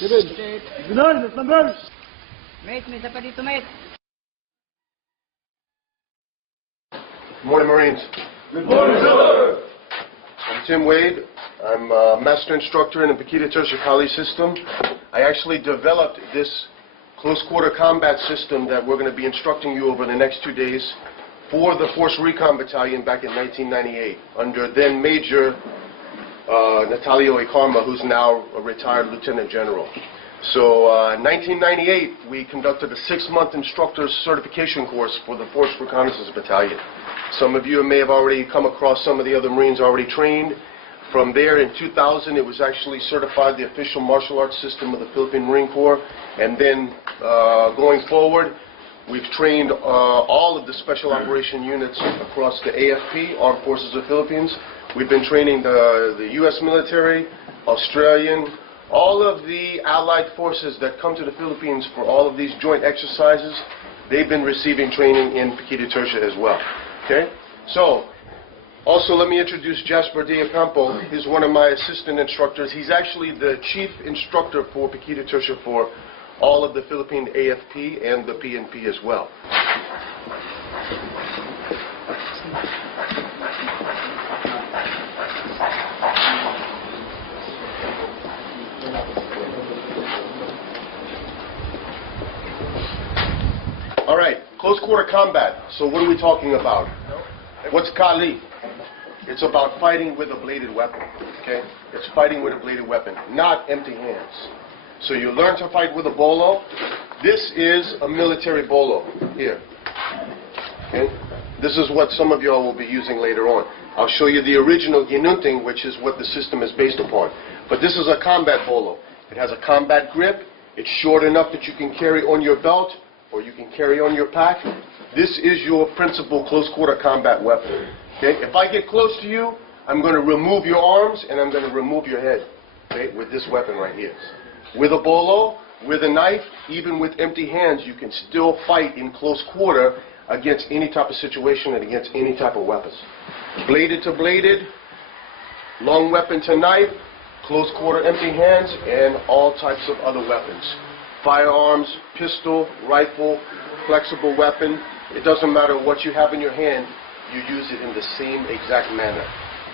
Mate, may isa pa dito, mate. Good morning, Marines. Good morning, sir. I'm Tim Wade. I'm a master instructor in the Paquita Tertiary system. I actually developed this close quarter combat system that we're going to be instructing you over the next 2 days for the Force Recon Battalion back in 1998 under then Major Natalio Ikarma, who's now a retired Lieutenant General. So 1998 we conducted a 6-month instructor certification course for the Force Reconnaissance Battalion. Some of you may have already come across some of the other Marines already trained. From there, in 2000, it was actually certified the official martial arts system of the Philippine Marine Corps. And then, going forward, we've trained all of the special operation units across the AFP, Armed Forces of the Philippines. We've been training the U.S. military, Australian, all of the allied forces that come to the Philippines for all of these joint exercises. They've been receiving training in Paquita Tertia as well. Okay? So, also, let me introduce Jasper Diacampo. He's one of my assistant instructors. He's actually the chief instructor for Paquita Tertia for all of the Philippine AFP and the PNP as well. All right, close quarter combat. So what are we talking about? What's Kali? It's about fighting with a bladed weapon, okay? It's fighting with a bladed weapon, not empty hands. So you learn to fight with a bolo. This is a military bolo here, okay? This is what some of y'all will be using later on. I'll show you the original ginunting, which is what the system is based upon. But this is a combat bolo. It has a combat grip. It's short enough that you can carry on your belt or you can carry on your pack. This is your principal close quarter combat weapon. Okay? If I get close to you, I'm going to remove your arms and I'm going to remove your head, okay, with this weapon right here. With a bolo, with a knife, even with empty hands, you can still fight in close quarter against any type of situation and against any type of weapons. Bladed to bladed, long weapon to knife, close quarter empty hands, and all types of other weapons. Firearms, pistol, rifle, flexible weapon. It doesn't matter what you have in your hand. You use it in the same exact manner.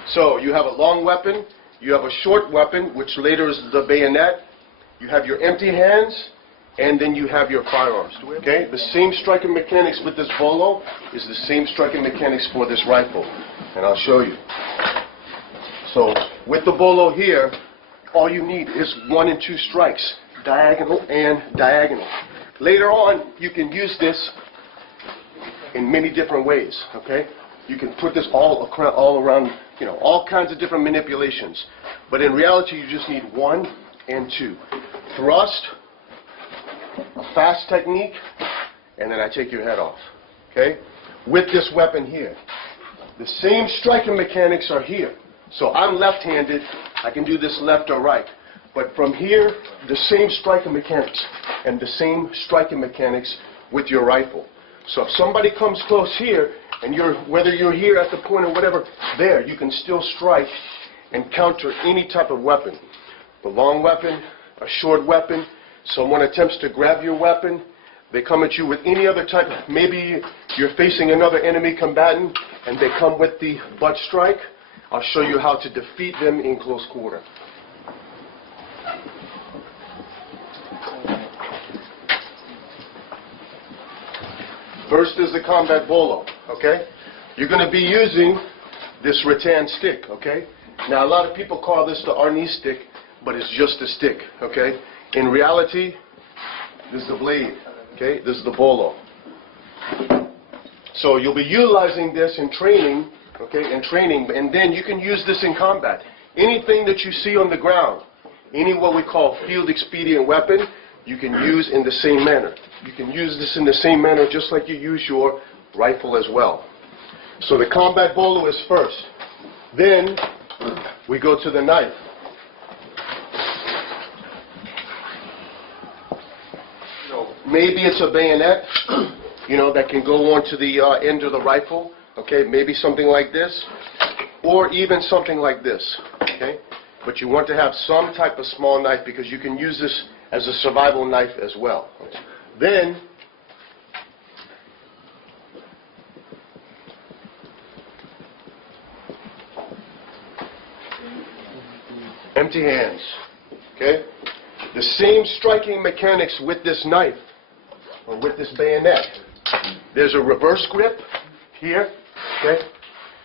So you have a long weapon, you have a short weapon, which later is the bayonet, you have your empty hands, and then you have your firearms. Okay? The same striking mechanics with this bolo is the same striking mechanics for this rifle. And I'll show you. So with the bolo here, all you need is 1 and 2 strikes, diagonal and diagonal. Later on, you can use this in many different ways, okay? You can put this all around, you know, all kinds of different manipulations. But in reality, you just need 1 and 2. Thrust, a fast technique, and then I take your head off, okay? With this weapon here. The same striking mechanics are here. So I'm left-handed, I can do this left or right. But from here, the same striking mechanics, and the same striking mechanics with your rifle. So if somebody comes close here, and whether you're here at the point or whatever, there, you can still strike and counter any type of weapon. The long weapon, a short weapon, someone attempts to grab your weapon, they come at you with any other type, maybe you're facing another enemy combatant, and they come with the butt strike. I'll show you how to defeat them in close quarter. First is the combat bolo, okay? You're going to be using this rattan stick, okay? Now, a lot of people call this the Arnis stick, but it's just a stick, okay? In reality, this is the blade, okay? This is the bolo. So you'll be utilizing this in training, okay? And then you can use this in combat. Anything that you see on the ground, any what we call field expedient weapon, you can use in the same manner. You can use this in the same manner just like you use your rifle as well. So the combat bolo is first. Then we go to the knife. Maybe it's a bayonet, you know, that can go on to the end of the rifle. Okay, maybe something like this, or even something like this. Okay, but you want to have some type of small knife because you can use this as a survival knife as well. Then, empty hands, okay? The same striking mechanics with this knife, or with this bayonet. There's a reverse grip here, okay?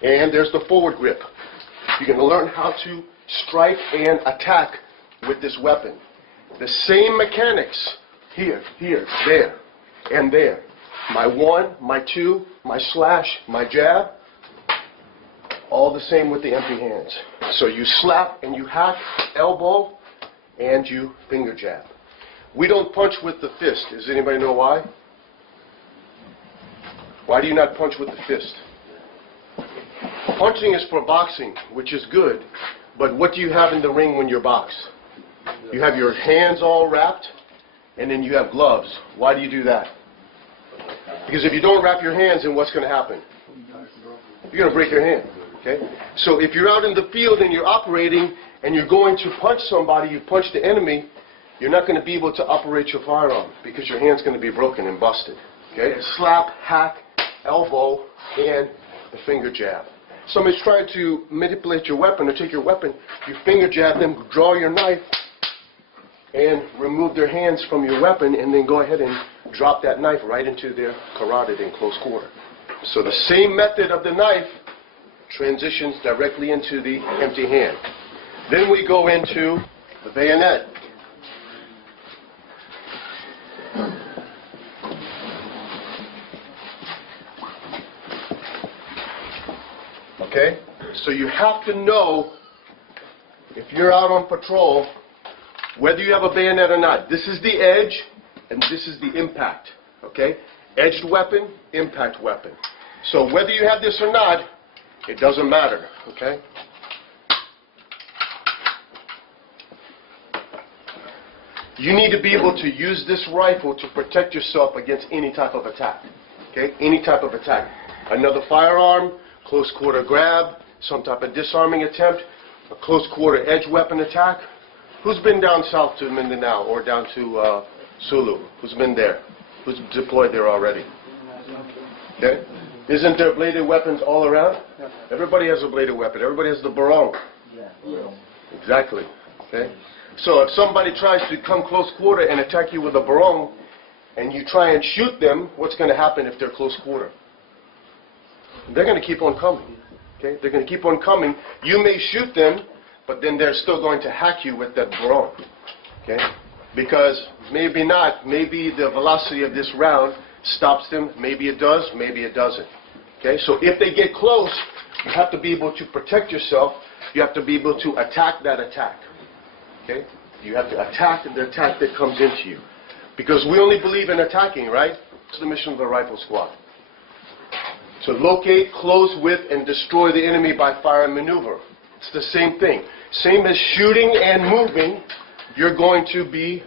And there's the forward grip. You're going to learn how to strike and attack with this weapon. The same mechanics here, there, and there. My one, my two, my slash, my jab, all the same with the empty hands. So you slap and you hack, elbow, and you finger jab. We don't punch with the fist. Does anybody know why? Why do you not punch with the fist? Punching is for boxing, which is good, but what do you have in the ring when you box? You have your hands all wrapped, and then you have gloves. Why do you do that? Because if you don't wrap your hands, then what's going to happen? You're going to break your hand. Okay? So if you're out in the field and you're operating and you're going to punch somebody, you punch the enemy, you're not going to be able to operate your firearm because your hand's going to be broken and busted. Okay? Slap, hack, elbow, and the finger jab. Somebody's trying to manipulate your weapon or take your weapon, you finger jab them, draw your knife, and remove their hands from your weapon, and then go ahead and drop that knife right into their carotid in close quarter. So the same method of the knife transitions directly into the empty hand. Then we go into the bayonet. Okay? So you have to know, if you're out on patrol, whether you have a bayonet or not. This is the edge, and this is the impact. Okay? Edged weapon, impact weapon. So whether you have this or not, it doesn't matter. Okay? You need to be able to use this rifle to protect yourself against any type of attack. Okay? Any type of attack. Another firearm, close quarter grab, some type of disarming attempt, a close quarter edge weapon attack. Who's been down south to Mindanao or down to Sulu? Who's been there? Who's deployed there already? Okay? Isn't there bladed weapons all around? Everybody has a bladed weapon. Everybody has the barong. Exactly. Okay? So if somebody tries to come close quarter and attack you with a barong, and you try and shoot them, what's going to happen if they're close quarter? They're going to keep on coming. Okay? They're going to keep on coming. You may shoot them, but then they're still going to hack you with that barong. Okay? Because maybe not, maybe the velocity of this round stops them. Maybe it does, maybe it doesn't. Okay? So if they get close, you have to be able to protect yourself. You have to be able to attack that attack. Okay? You have to attack the attack that comes into you. Because we only believe in attacking, right? It's the mission of the rifle squad. To locate, close with, and destroy the enemy by fire and maneuver. It's the same thing. Same as shooting and moving, you're going to be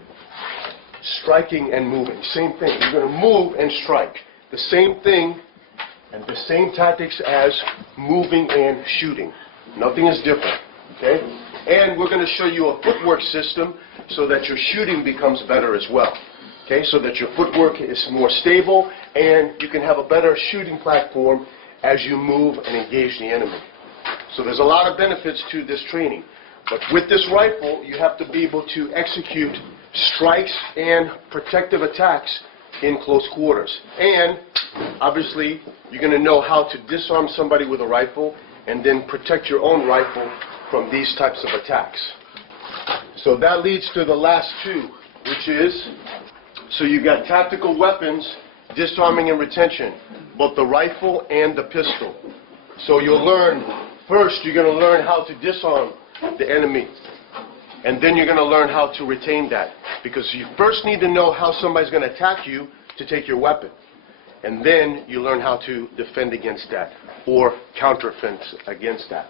striking and moving. Same thing. You're going to move and strike. The same thing and the same tactics as moving and shooting. Nothing is different. Okay? And we're going to show you a footwork system so that your shooting becomes better as well. Okay? So that your footwork is more stable and you can have a better shooting platform as you move and engage the enemy. So there's a lot of benefits to this training. But with this rifle, you have to be able to execute strikes and protective attacks in close quarters. And obviously, you're going to know how to disarm somebody with a rifle and then protect your own rifle from these types of attacks. So that leads to the last two, which is, so you got tactical weapons, disarming and retention, both the rifle and the pistol. So you'll learn, first you're going to learn how to disarm the enemy, and then you're going to learn how to retain that, because you first need to know how somebody's going to attack you to take your weapon, and then you learn how to defend against that or counter-offense against that.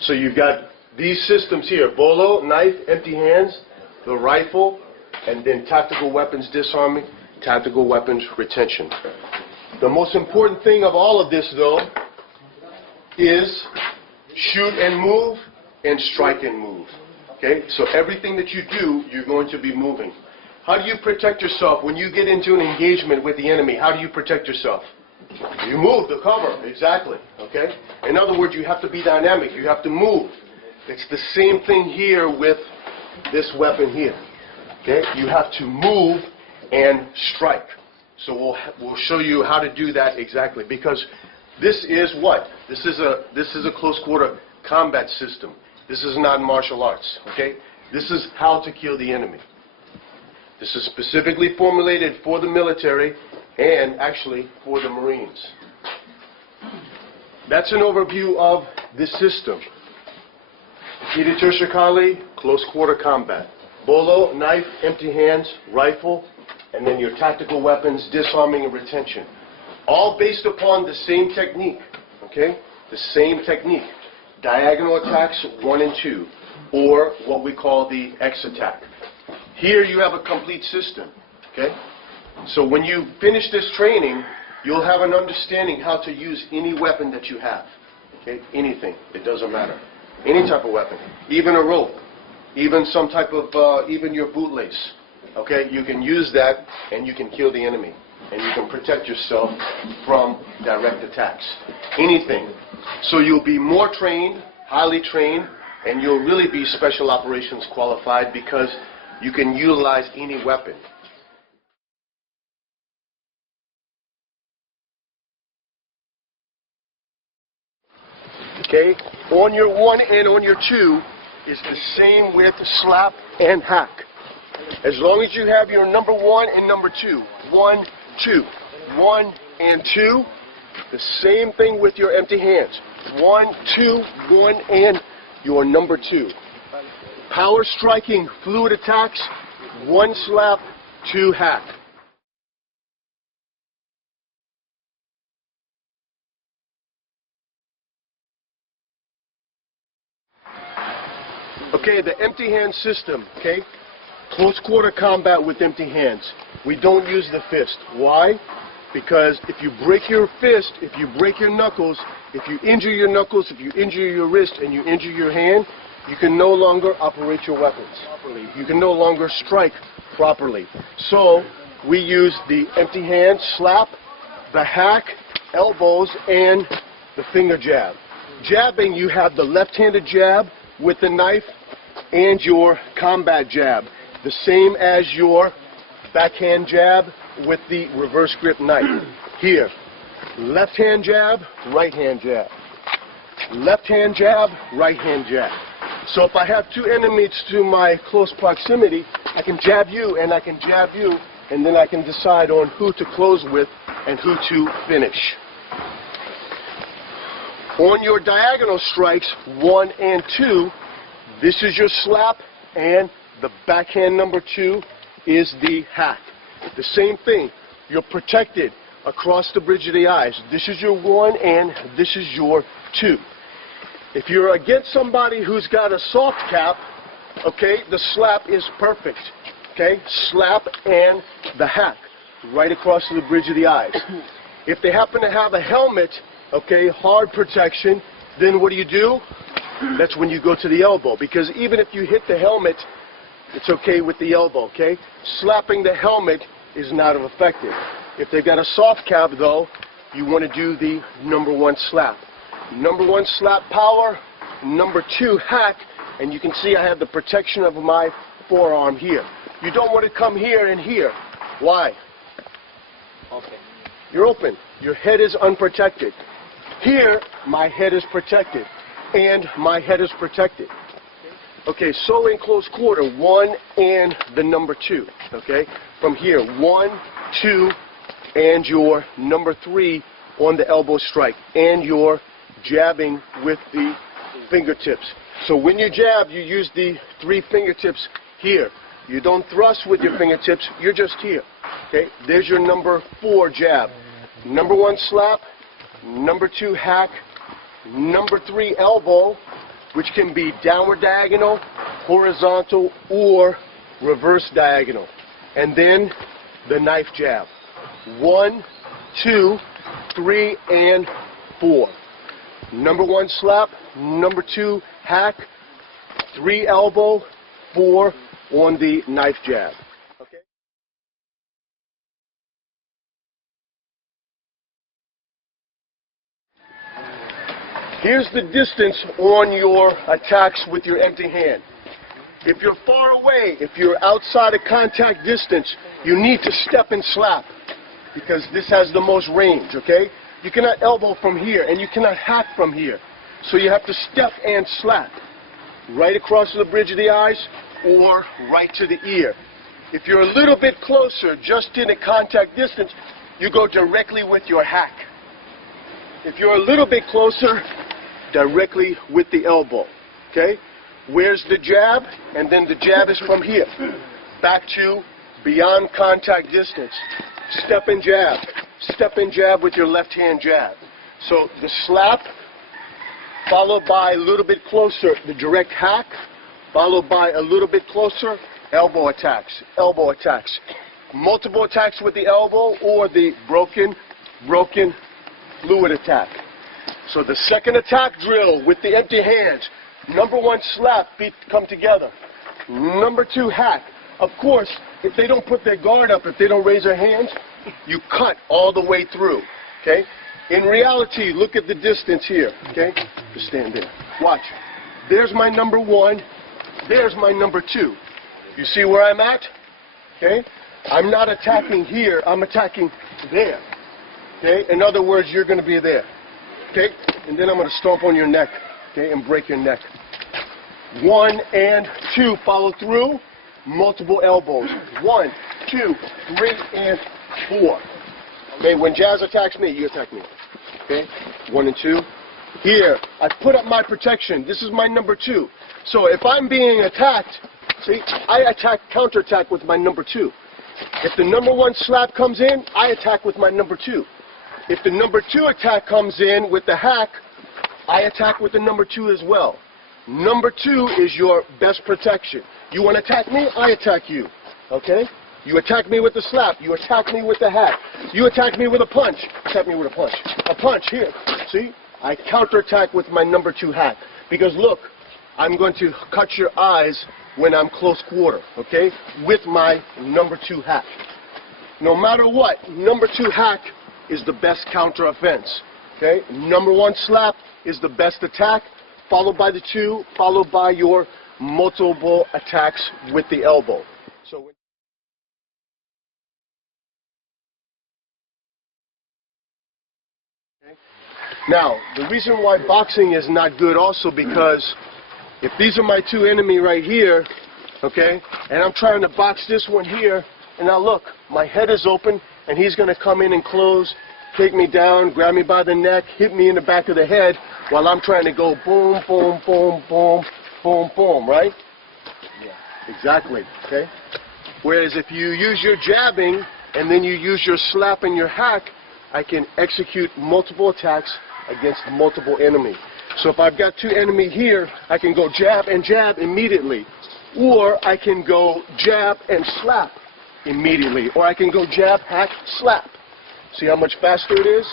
So you've got these systems here: bolo, knife, empty hands, the rifle, and then tactical weapons disarming, tactical weapons retention. The most important thing of all of this, though, is shoot and move and strike and move. Okay? So everything that you do, you're going to be moving. How do you protect yourself when you get into an engagement with the enemy? How do you protect yourself? You move the cover, exactly, okay? In other words, you have to be dynamic. You have to move. It's the same thing here with this weapon here, okay? You have to move and strike. So we'll show you how to do that exactly, because this is what? This is a close quarter combat system. This is not martial arts, okay? This is how to kill the enemy. This is specifically formulated for the military and actually for the Marines. That's an overview of this system. Kiri Tershakali, close quarter combat. Bolo, knife, empty hands, rifle, and then your tactical weapons, disarming and retention. All based upon the same technique, okay? The same technique. Diagonal attacks 1 and 2, or what we call the X attack. Here you have a complete system, okay? So when you finish this training, you'll have an understanding how to use any weapon that you have, okay? Anything, it doesn't matter. Any type of weapon, even a rope, even some type of, even your bootlace, okay? You can use that and you can kill the enemy, and you can protect yourself from direct attacks. Anything. So you'll be more trained, highly trained, and you'll really be special operations qualified because you can utilize any weapon. Okay, on your 1 and on your 2 is the same with slap and hack. As long as you have your number 1 and number 2, 1, 2, 1 and 2, the same thing with your empty hands. 1, 2, 1 and your number 2. Power striking, fluid attacks, 1 slap, 2 hack. Okay, the empty hand system, okay? Close quarter combat with empty hands. We don't use the fist. Why? Because if you break your fist, if you break your knuckles, if you injure your knuckles, if you injure your wrist and you injure your hand, you can no longer operate your weapons properly. You can no longer strike properly. So we use the empty hand slap, the hack, elbows, and the finger jab. Jabbing, you have the left-handed jab with the knife and your combat jab. The same as your backhand jab with the reverse grip knife. Here, left hand jab, right hand jab. Left hand jab, right hand jab. So if I have 2 enemies to my close proximity, I can jab you and I can jab you, and then I can decide on who to close with and who to finish. On your diagonal strikes, 1 and 2, this is your slap, and the backhand number 2 is the hack. The same thing. You're protected across the bridge of the eyes. This is your 1 and this is your 2. If you're against somebody who's got a soft cap, okay, the slap is perfect. Okay, slap and the hack right across the bridge of the eyes. If they happen to have a helmet, okay, hard protection, then what do? That's when you go to the elbow, because even if you hit the helmet, it's okay with the elbow, okay? Slapping the helmet is not effective. If they've got a soft cap, though, you want to do the number 1 slap. Number 1 slap power, number 2 hack, and you can see I have the protection of my forearm here. You don't want to come here and here. Why? Okay. You're open. Your head is unprotected. Here, my head is protected, and my head is protected. Okay, so in close quarter, 1 and the number 2, okay? From here, 1, 2, and your number 3 on the elbow strike, and your jabbing with the fingertips. So when you jab, you use the 3 fingertips here. You don't thrust with your fingertips, you're just here, okay? There's your number 4 jab. Number 1 slap, number 2 hack, number 3 elbow, which can be downward diagonal, horizontal, or reverse diagonal. And then the knife jab. 1, 2, 3, and 4. Number 1 slap, number 2 hack, 3 elbow, 4 on the knife jab. Here's the distance on your attacks with your empty hand. If you're far away, if you're outside of contact distance, you need to step and slap because this has the most range, okay? You cannot elbow from here and you cannot hack from here. So you have to step and slap right across the bridge of the eyes or right to the ear. If you're a little bit closer, just in a contact distance, you go directly with your hack. If you're a little bit closer, directly with the elbow, okay? Where's the jab? And then the jab is from here, back to beyond contact distance. Step and jab with your left hand jab. So the slap, followed by a little bit closer, the direct hack, followed by a little bit closer, elbow attacks. Multiple attacks with the elbow or the broken fluid attack. So the second attack drill with the empty hands. Number 1 slap, feet come together. Number 2 hack. Of course, if they don't put their guard up, if they don't raise their hands, you cut all the way through, okay? In reality, look at the distance here, okay? Just stand there. Watch. There's my number 1. There's my number 2. You see where I'm at? Okay? I'm not attacking here. I'm attacking there. Okay? In other words, you're going to be there. Okay? And then I'm going to stomp on your neck, okay, and break your neck. 1 and 2, follow through. Multiple elbows. 1, 2, 3, and 4. Okay, when Jazz attacks me, you attack me. Okay? 1 and 2. Here, I put up my protection. This is my number 2. So if I'm being attacked, see, I counterattack with my number 2. If the number 1 slap comes in, I attack with my number 2. If the number 2 attack comes in with the hack, I attack with the number 2 as well. Number 2 is your best protection. You want to attack me? I attack you. Okay? You attack me with the slap. You attack me with the hack. You attack me with a punch. Attack me with a punch. A punch here. See? I counterattack with my number 2 hack. Because look, I'm going to cut your eyes when I'm close quarter. Okay? With my number 2 hack. No matter what, number 2 hack is the best counter offense. Okay? Number 1 slap is the best attack, followed by the 2, followed by your multiple attacks with the elbow. So now, the reason why boxing is not good also because if these are my 2 enemy right here, okay, and I'm trying to box this one here, and now look, my head is open, and he's going to come in and close, take me down, grab me by the neck, hit me in the back of the head, while I'm trying to go boom, boom, boom, boom, boom, boom, right? Yeah, exactly, okay? Whereas if you use your jabbing, and then you use your slap and your hack, I can execute multiple attacks against multiple enemies. So if I've got 2 enemies here, I can go jab and jab immediately. Or I can go jab and slap immediately. Or I can go jab, hack, slap. See how much faster it is?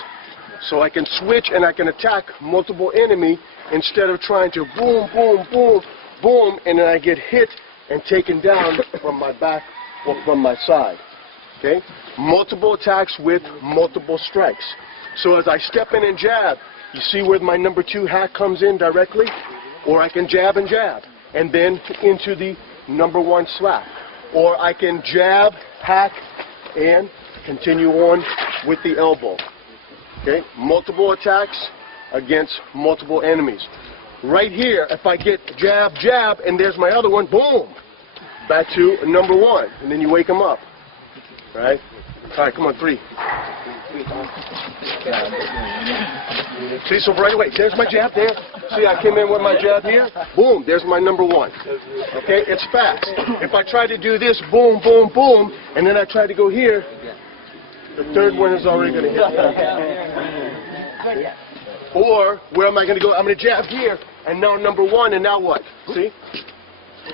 So I can switch and I can attack multiple enemies instead of trying to boom, boom, boom, boom, and then I get hit and taken down from my back or from my side. Okay? Multiple attacks with multiple strikes. So as I step in and jab, you see where my number 2 hack comes in directly? Or I can jab and then into the number 1 slap. Or I can jab, hack, and continue on with the elbow. Okay? Multiple attacks against multiple enemies. Right here, if I get jab, jab, and there's my other one, boom! Back to number 1. And then you wake them up. Right? All right, come on, 3. See, so right away, there's my jab there. See, I came in with my jab here. Boom, there's my number 1. Okay, it's fast. If I try to do this, boom, boom, boom, and then I try to go here, the 3rd one is already going to hit. Okay. Or, where am I going to go? I'm going to jab here, and now number 1, and now what? See?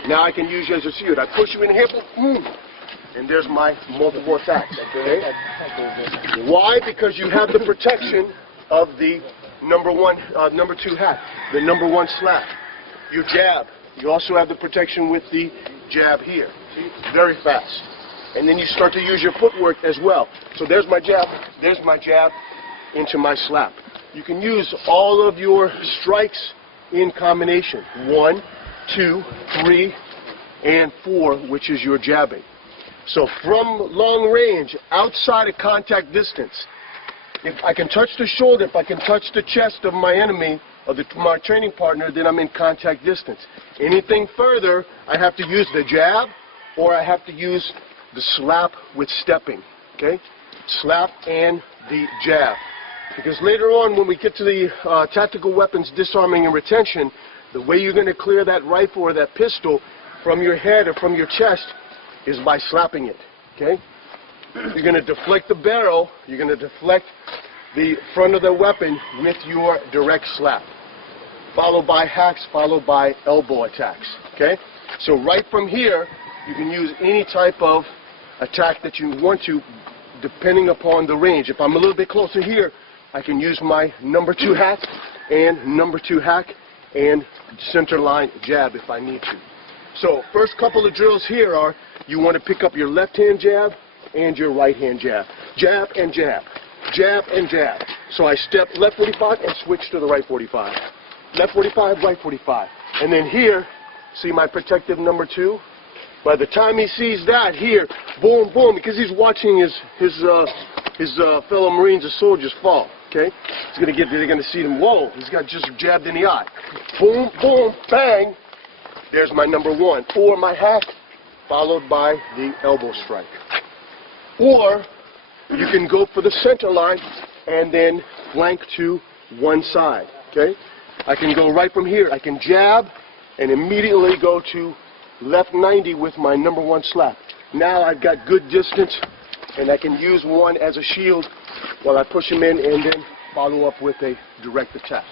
Now I can use you as a shield. I push you in here, boom. And there's my multiple attacks. Okay? Why? Because you have the protection of the number 2 hack, the number 1 slap. You jab. You also have the protection with the jab here. See? Very fast. And then you start to use your footwork as well. So there's my jab into my slap. you can use all of your strikes in combination. 1, 2, 3, and 4, which is your jabbing. So from long range, outside of contact distance, if I can touch the shoulder, if I can touch the chest of my enemy, of my training partner, then I'm in contact distance. Anything further, I have to use the jab, or I have to use the slap with stepping, okay? Slap and the jab. Because later on, when we get to the tactical weapons disarming and retention, the way you're going to clear that rifle or that pistol from your head or from your chest is by slapping it, okay? You're going to deflect the barrel, you're going to deflect the front of the weapon with your direct slap, followed by hacks, followed by elbow attacks, okay? So right from here, you can use any type of attack that you want to, depending upon the range. If I'm a little bit closer here, I can use my number 2 hack and number 2 hack and center line jab if I need to. So first couple of drills here are, you want to pick up your left hand jab and your right hand jab. Jab and jab. Jab and jab. So I step left 45 and switch to the right 45. Left 45, right 45. And then here, see my protective number 2? By the time he sees that here, boom, boom, because he's watching his fellow Marines or soldiers fall, okay? They're gonna see him, whoa, he's got just jabbed in the eye. Boom, boom, bang, there's my number 1. Or my hack, followed by the elbow strike. Or you can go for the center line and then flank to one side, okay? I can go right from here. I can jab and immediately go to left 90 with my number 1 slap. Now I've got good distance and I can use one as a shield while I push him in and then follow up with a direct attack.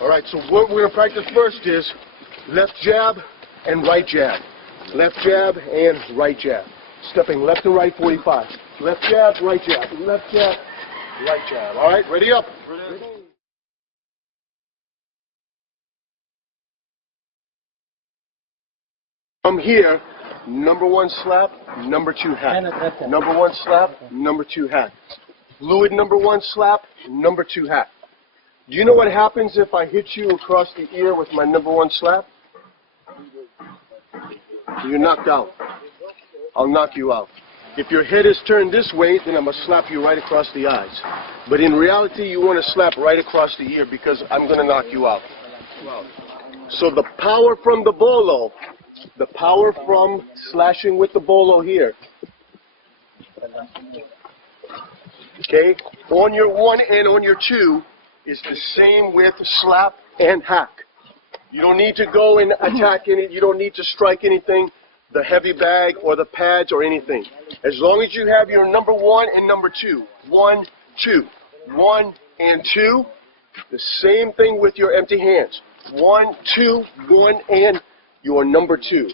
Alright, so what we're going to practice first is left jab and right jab. Left jab and right jab. Stepping left and right 45. Left jab, right jab. Left jab, right jab. Alright, ready up. Ready. From here, number 1 slap, number 2 hack. Number 1 slap, number 2 hack. Fluid number 1 slap, number 2 hack. Do you know what happens if I hit you across the ear with my number 1 slap? You're knocked out. I'll knock you out. If your head is turned this way, then I'm going to slap you right across the eyes. But in reality, you want to slap right across the ear because I'm going to knock you out. So the power from the bolo, the power from slashing with the bolo here, okay, on your 1 and on your 2 is the same with slap and hack. You don't need to go and attack any, you don't need to strike anything, the heavy bag or the pads or anything. As long as you have your number 1 and number 2, 1, 2, 1 and 2, the same thing with your empty hands. 1, 2, 1 and your number 2.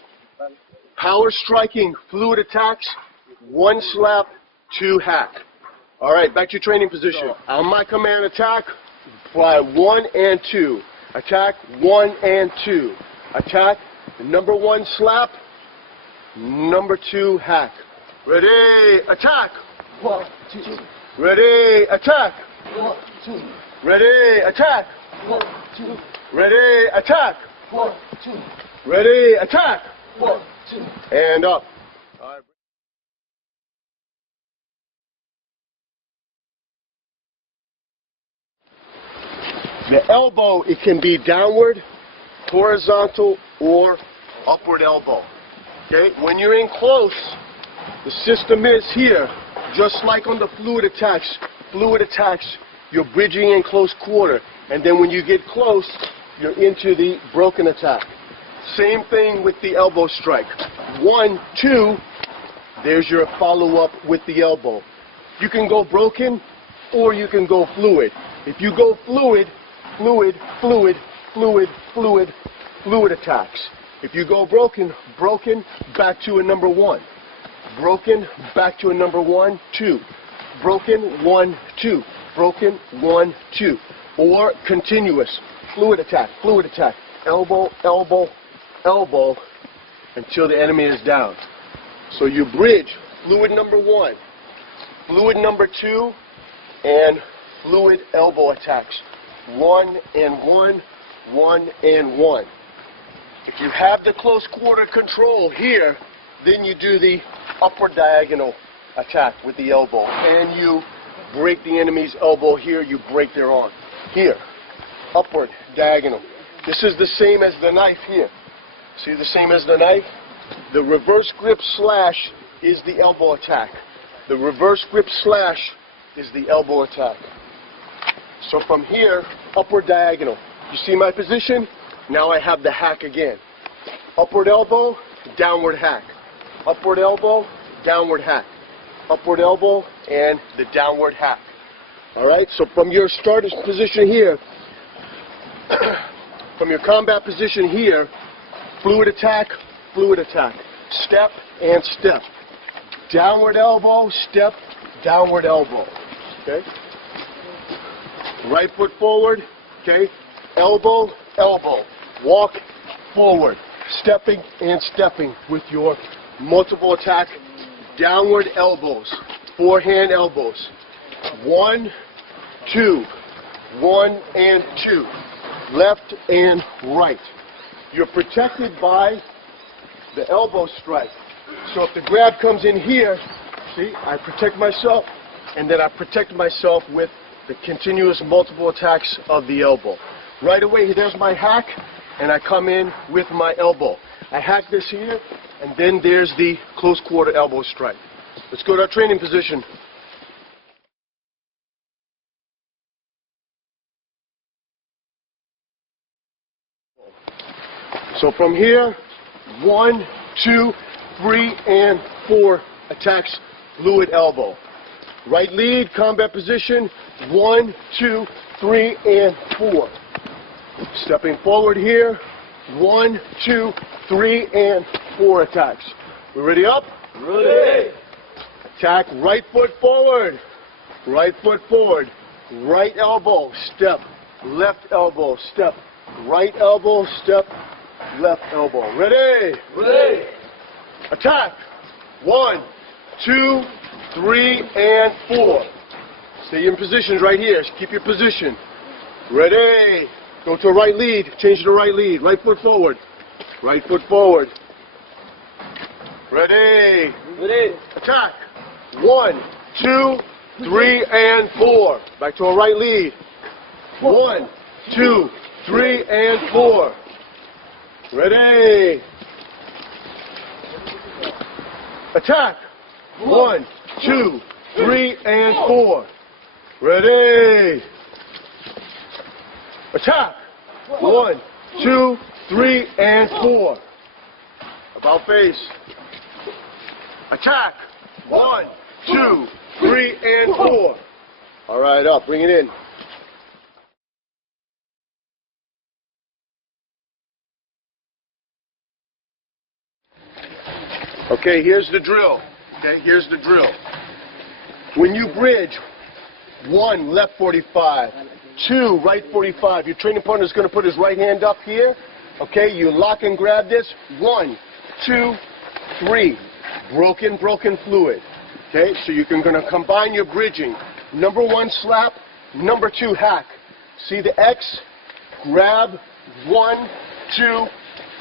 Power striking, fluid attacks, 1 slap, 2 hack. All right, back to your training position. On my command, attack, fly 1 and 2. Attack, 1 and 2. Attack, number 1 slap, number 2 hack. Ready, attack. 1, 2. Ready, attack. 1, 2. Ready, attack. 1, 2. Ready, attack. 1, 2. Ready, attack. 1, 2. And up. All right. The elbow, it can be downward, horizontal, or upward elbow. Okay? When you're in close, the system is here, just like on the fluid attacks. Fluid attacks, you're bridging in close quarter. And then when you get close, you're into the broken attack. Same thing with the elbow strike. 1, 2, there's your follow-up with the elbow. You can go broken or you can go fluid. If you go fluid, fluid, fluid, fluid, fluid, fluid attacks. If you go broken, broken, back to a number 1. Broken, back to a number 1, 2. Broken, 1, 2. Broken, 1, 2. Or continuous. Fluid attack, elbow, elbow, elbow, until the enemy is down. So you bridge fluid number 1, fluid number 2, and fluid elbow attacks. 1 and 1, 1 and 1. If you have the close quarter control here, then you do the upward diagonal attack with the elbow. And you break the enemy's elbow here, you break their arm. Here, upward diagonal. This is the same as the knife here. See the same as the knife? The reverse grip slash is the elbow attack. The reverse grip slash is the elbow attack. So from here, upward diagonal. You see my position? Now I have the hack again. Upward elbow, downward hack. Upward elbow, downward hack. Upward elbow, and the downward hack. Alright, so from your starter's position here, from your combat position here, fluid attack, step and step. Downward elbow, step, downward elbow. Okay? Right foot forward, okay? Elbow, elbow. Walk forward. Stepping and stepping with your multiple attack downward elbows. Forehand elbows. 1, 2. 1 and 2. Left and right. You're protected by the elbow strike. So if the grab comes in here, see, I protect myself, and then I protect myself with the continuous multiple attacks of the elbow. Right away, there's my hack, and I come in with my elbow. I hack this here, and then there's the close quarter elbow strike. Let's go to our training position. So from here, 1, 2, 3, and 4 attacks fluid elbow. Right lead, combat position, 1, 2, 3, and 4. Stepping forward here, 1, 2, 3, and 4 attacks. We ready up? Ready. Attack right foot forward. Right foot forward. Right elbow, step. Left elbow, step. Right elbow, step. Left elbow. Ready? Ready. Attack. 1, 2, 3, and 4. Stay in positions right here. Keep your position. Ready. Go to a right lead. Change to right lead. Right foot forward. Right foot forward. Ready. Ready. Attack. 1, 2, 3, and 4. Back to a right lead. 1, 2, 3, and 4. Ready. Attack. 1, 2, 3, and 4. Ready. Attack. 1, 2, 3, and 4. About face. Attack. 1, 2, 3, and 4. All right, up. Bring it in. Okay, here's the drill. Okay, here's the drill. When you bridge, 1, left 45, 2, right 45. Your training partner is going to put his right hand up here. Okay, you lock and grab this. 1, 2, 3. Broken fluid. Okay, so you're going to combine your bridging. Number 1 slap, number 2 hack. See the X? Grab, 1, 2,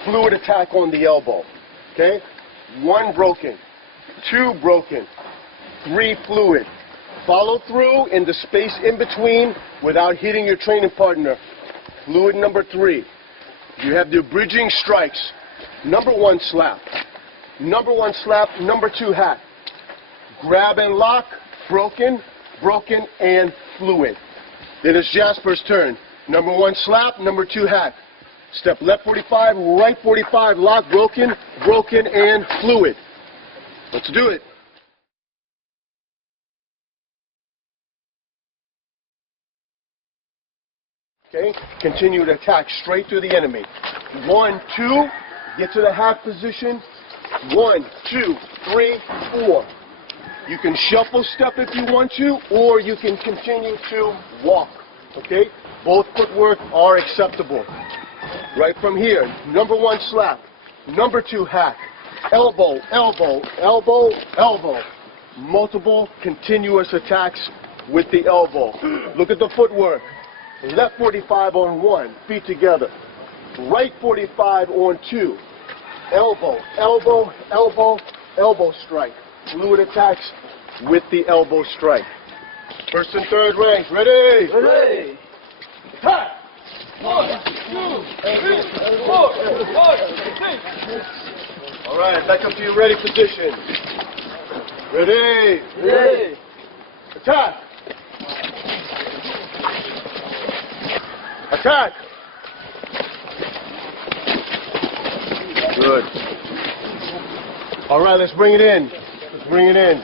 fluid attack on the elbow. Okay, 1 broken, 2 broken, 3 fluid. Follow through in the space in between without hitting your training partner. Fluid number 3. You have the bridging strikes. Number 1 slap. Number 1 slap, number 2 hack. Grab and lock, broken, and fluid. Then it's Jasper's turn. Number 1 slap, number 2 hack. Step left 45, right 45, lock, broken, and fluid. Let's do it. Okay, continue to attack straight through the enemy. 1, 2, get to the hack position. 1, 2, 3, 4. You can shuffle step if you want to, or you can continue to walk. Okay, both footwork are acceptable. Right from here, number 1 slap, number 2 hack, elbow, elbow, elbow, elbow. Multiple continuous attacks with the elbow. Look at the footwork. Left 45 on 1, feet together. Right 45 on 2. Elbow, elbow, elbow, elbow strike. Fluid attacks with the elbow strike. First and third range, ready? Ready. Attack! 1, 2, 3, 4, 5, 6. All right, back up to your ready position. Ready? Ready. Attack! Attack! Good. All right, let's bring it in. Let's bring it in.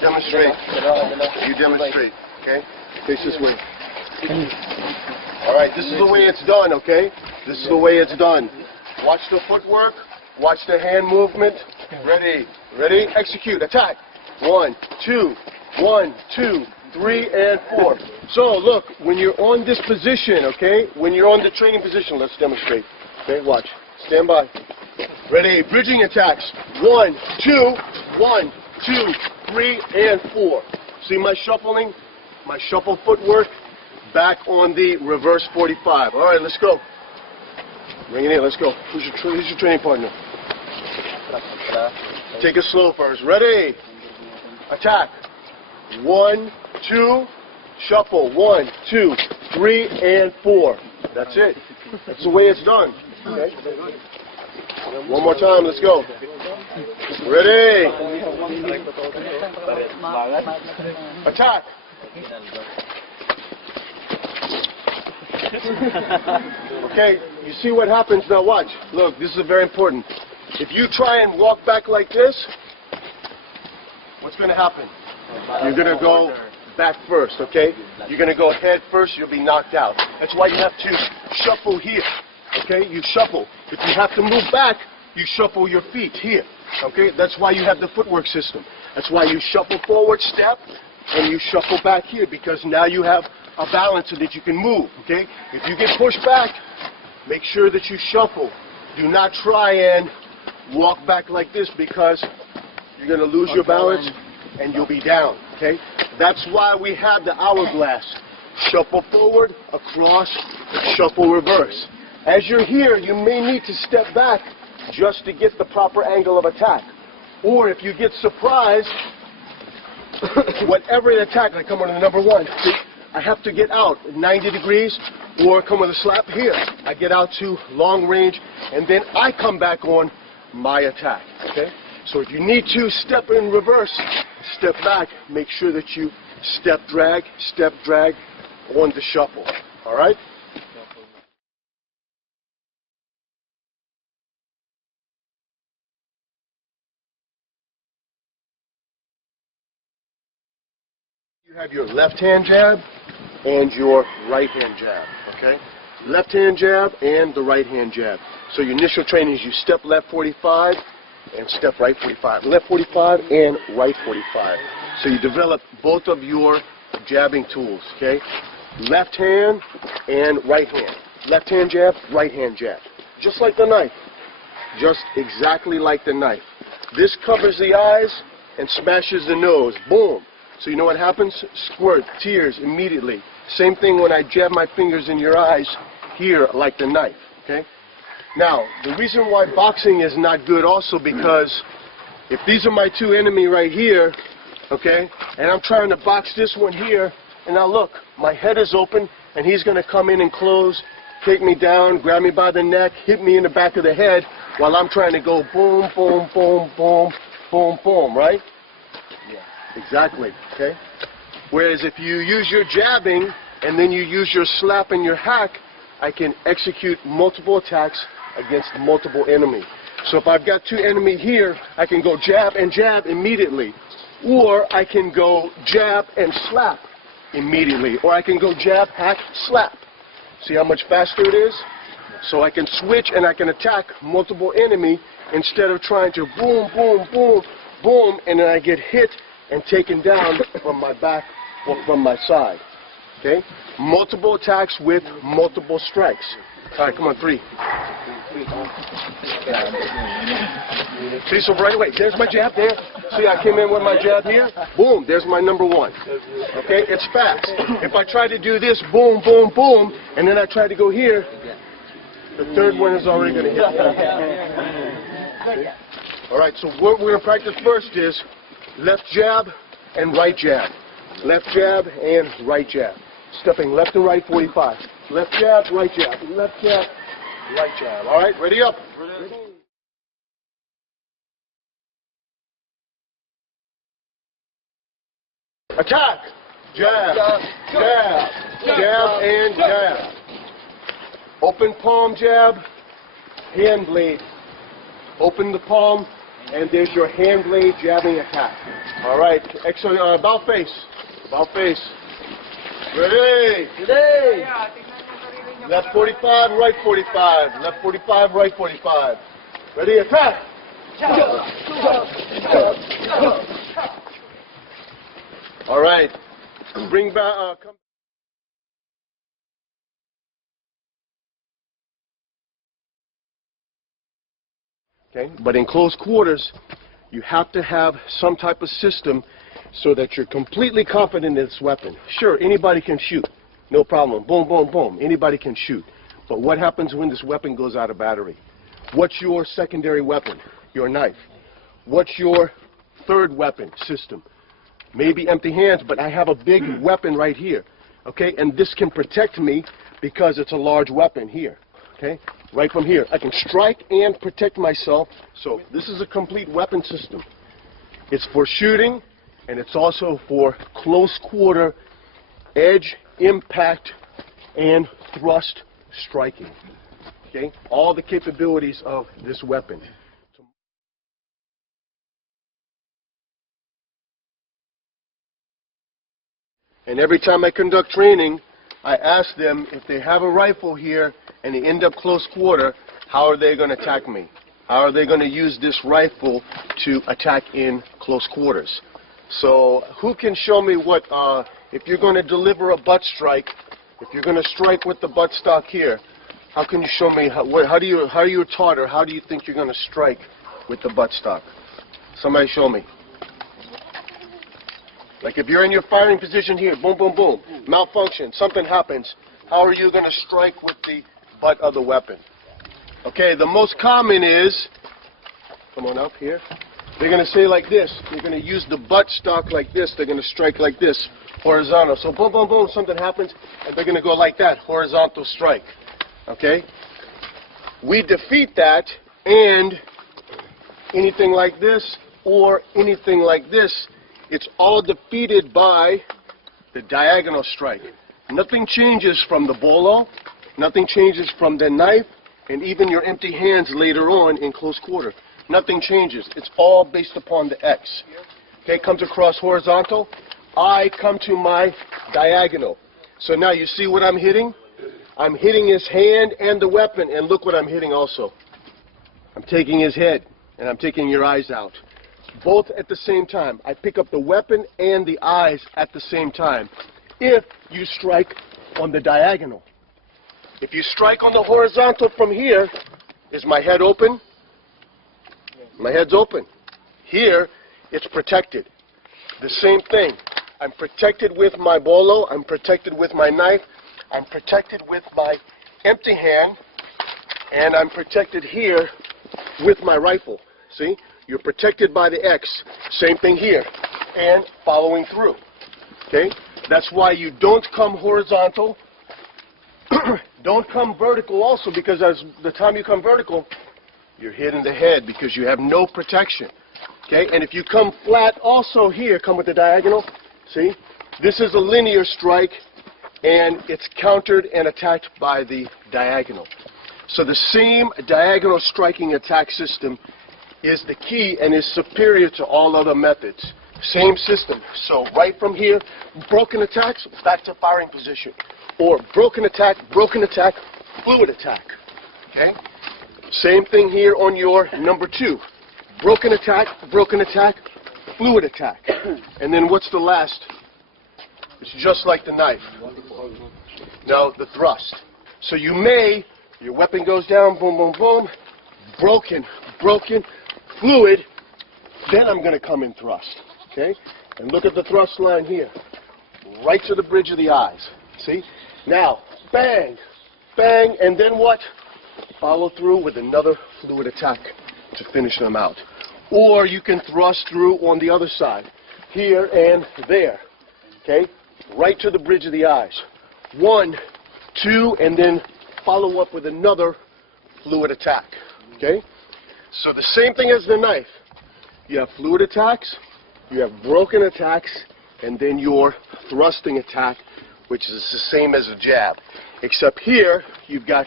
Demonstrate. You demonstrate, okay? Face this way. All right, this is the way it's done, okay? This is the way it's done. Watch the footwork. Watch the hand movement. Ready. Ready? Execute. Attack. 1, 2, 1, 2, 3, and 4. So, look, when you're on this position, okay? When you're on the training position, let's demonstrate. Okay, watch. Stand by. Ready. Bridging attacks. 1, 2, 1, 2, 3, and 4. See my shuffling? My shuffle footwork? Back on the reverse 45. All right, let's go. Bring it in. Let's go. Who's your training partner? Take it slow first. Ready? Attack. 1, 2, shuffle. 1, 2, 3, and 4. That's it. That's the way it's done. Okay? One more time. Let's go. Ready? Attack. Okay, you see what happens now. Watch. Look, this is very important. If you try and walk back like this, what's going to happen? You're going to go back first, okay? You're going to go head first, you'll be knocked out. That's why you have to shuffle here, okay? You shuffle. If you have to move back, you shuffle your feet here, okay? That's why you have the footwork system. That's why you shuffle forward, step, and you shuffle back here, because now you have a balance so that you can move, okay? If you get pushed back, make sure that you shuffle. Do not try and walk back like this, because you're going to lose your balance and you'll be down, okay? That's why we have the hourglass. Shuffle forward, across, shuffle reverse. As you're here, you may need to step back just to get the proper angle of attack. Or if you get surprised, whatever attack, like come on to the number 1, see, I have to get out 90 degrees, or come with a slap here. I get out to long range, and then I come back on my attack, okay? So if you need to step in reverse, step back, make sure that you step drag on the shuffle, all right? You have your left hand jab and your right hand jab, okay? Left hand jab and the right hand jab. So your initial training is you step left 45 and step right 45. Left 45 and right 45. So you develop both of your jabbing tools, okay? Left hand and right hand. Left hand jab, right hand jab. Just like the knife. Just exactly like the knife. This covers the eyes and smashes the nose. Boom. So you know what happens? Squirt, tears immediately. Same thing when I jab my fingers in your eyes here like the knife, okay? Now, the reason why boxing is not good also because if these are my two enemy right here, okay, and I'm trying to box this one here, and now look, my head is open, and he's going to come in and close, take me down, grab me by the neck, hit me in the back of the head, while I'm trying to go boom, boom, boom, boom, boom, boom, right? Yeah, exactly, okay? Whereas if you use your jabbing, and then you use your slap and your hack, I can execute multiple attacks against multiple enemies. So if I've got two enemies here, I can go jab and jab immediately. Or I can go jab and slap immediately. Or I can go jab, hack, slap. See how much faster it is? So I can switch and I can attack multiple enemies instead of trying to boom, boom, boom, boom, and then I get hit and taken down from my back or from my side. Okay? Multiple attacks with multiple strikes. All right, come on, 3. See, so right away, there's my jab there. See, I came in with my jab here. Boom, there's my number one. Okay, it's fast. If I try to do this, boom, boom, boom, and then I try to go here, the third one is already going to hit. Okay. All right, so what we're going to practice first is left jab and right jab. Left jab and right jab. Stepping left and right 45. Left jab, right jab. Left jab, right jab. All right, ready up. Attack. Jab, jab, jab, and jab. Open palm jab, hand blade. Open the palm, and there's your hand blade jabbing attack. All right, about face. About face. Ready? Ready. Left 45, right 45. Left 45, right 45. Ready, attack. All right. Bring back. Come. Okay. But in close quarters, you have to have some type of system so that you're completely confident in this weapon. Sure, anybody can shoot. No problem. Boom, boom, boom. Anybody can shoot. But what happens when this weapon goes out of battery? What's your secondary weapon? Your knife. What's your third weapon system? Maybe empty hands, but I have a big weapon right here. Okay, and this can protect me because it's a large weapon here. Okay, right from here. I can strike and protect myself. So this is a complete weapon system. It's for shooting, and it's also for close quarter, edge, impact, and thrust striking. Okay, all the capabilities of this weapon. And every time I conduct training, I ask them if they have a rifle here and they end up close quarter, how are they going to attack me? How are they going to use this rifle to attack in close quarters? So who can show me what, if you're going to deliver a butt strike, if you're going to strike with the butt stock here, how can you show me, how are you taught, or how do you think you're going to strike with the butt stock? Somebody show me. Like if you're in your firing position here, boom, boom, boom, malfunction, something happens, how are you going to strike with the butt of the weapon? Okay, the most common is, come on up here, they're going to say like this. They're going to use the butt stock like this. They're going to strike like this, horizontal. So boom, boom, boom, something happens, and they're going to go like that, horizontal strike. Okay? We defeat that, and anything like this or anything like this, it's all defeated by the diagonal strike. Nothing changes from the bolo, nothing changes from the knife, and even your empty hands later on in close quarter. Nothing changes. It's all based upon the X. Okay, comes across horizontal. I come to my diagonal. So now you see what I'm hitting? I'm hitting his hand and the weapon, and look what I'm hitting also. I'm taking his head, and I'm taking your eyes out. Both at the same time. I pick up the weapon and the eyes at the same time. If you strike on the diagonal. If you strike on the horizontal from here, is my head open? My head's open. Here, it's protected. The same thing. I'm protected with my bolo. I'm protected with my knife. I'm protected with my empty hand. And I'm protected here with my rifle. See? You're protected by the X. Same thing here. And following through. Okay? That's why you don't come horizontal. Don't come vertical also, because as the time you come vertical, you're hit in the head because you have no protection. Okay? And if you come flat also here, come with the diagonal. See? This is a linear strike, and it's countered and attacked by the diagonal. So the same diagonal striking attack system is the key and is superior to all other methods. Same system. So right from here, broken attacks, back to firing position. Or broken attack, fluid attack. Okay? Same thing here on your number 2. Broken attack, fluid attack. And then what's the last? It's just like the knife. Now the thrust. So you may Your weapon goes down, boom, boom, boom. Broken, fluid. Then I'm going to come in thrust, okay? And look at the thrust line here. Right to the bridge of the eyes, see? Now, bang, bang, and then what? Follow through with another fluid attack to finish them out. Or you can thrust through on the other side, here and there, okay? Right to the bridge of the eyes. 1, 2, and then follow up with another fluid attack, okay? So the same thing as the knife. You have fluid attacks, you have broken attacks, and then your thrusting attack, which is the same as a jab. Except here, you've got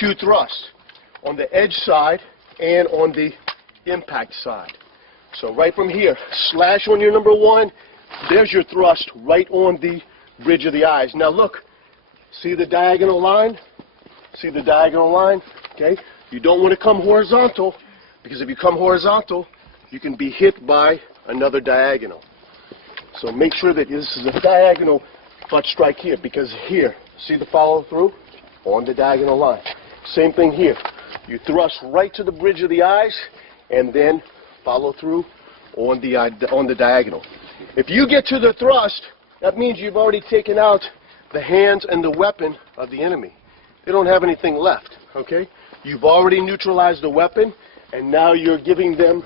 2 thrusts, on the edge side and on the impact side. So right from here, slash on your number 1, there's your thrust right on the bridge of the eyes. Now look, see the diagonal line? See the diagonal line? Okay? You don't want to come horizontal, because if you come horizontal, you can be hit by another diagonal. So make sure that this is a diagonal butt strike here, because here, see the follow through? On the diagonal line. Same thing here. You thrust right to the bridge of the eyes, and then follow through on the diagonal. If you get to the thrust, that means you've already taken out the hands and the weapon of the enemy. They don't have anything left, okay? You've already neutralized the weapon, and now you're giving them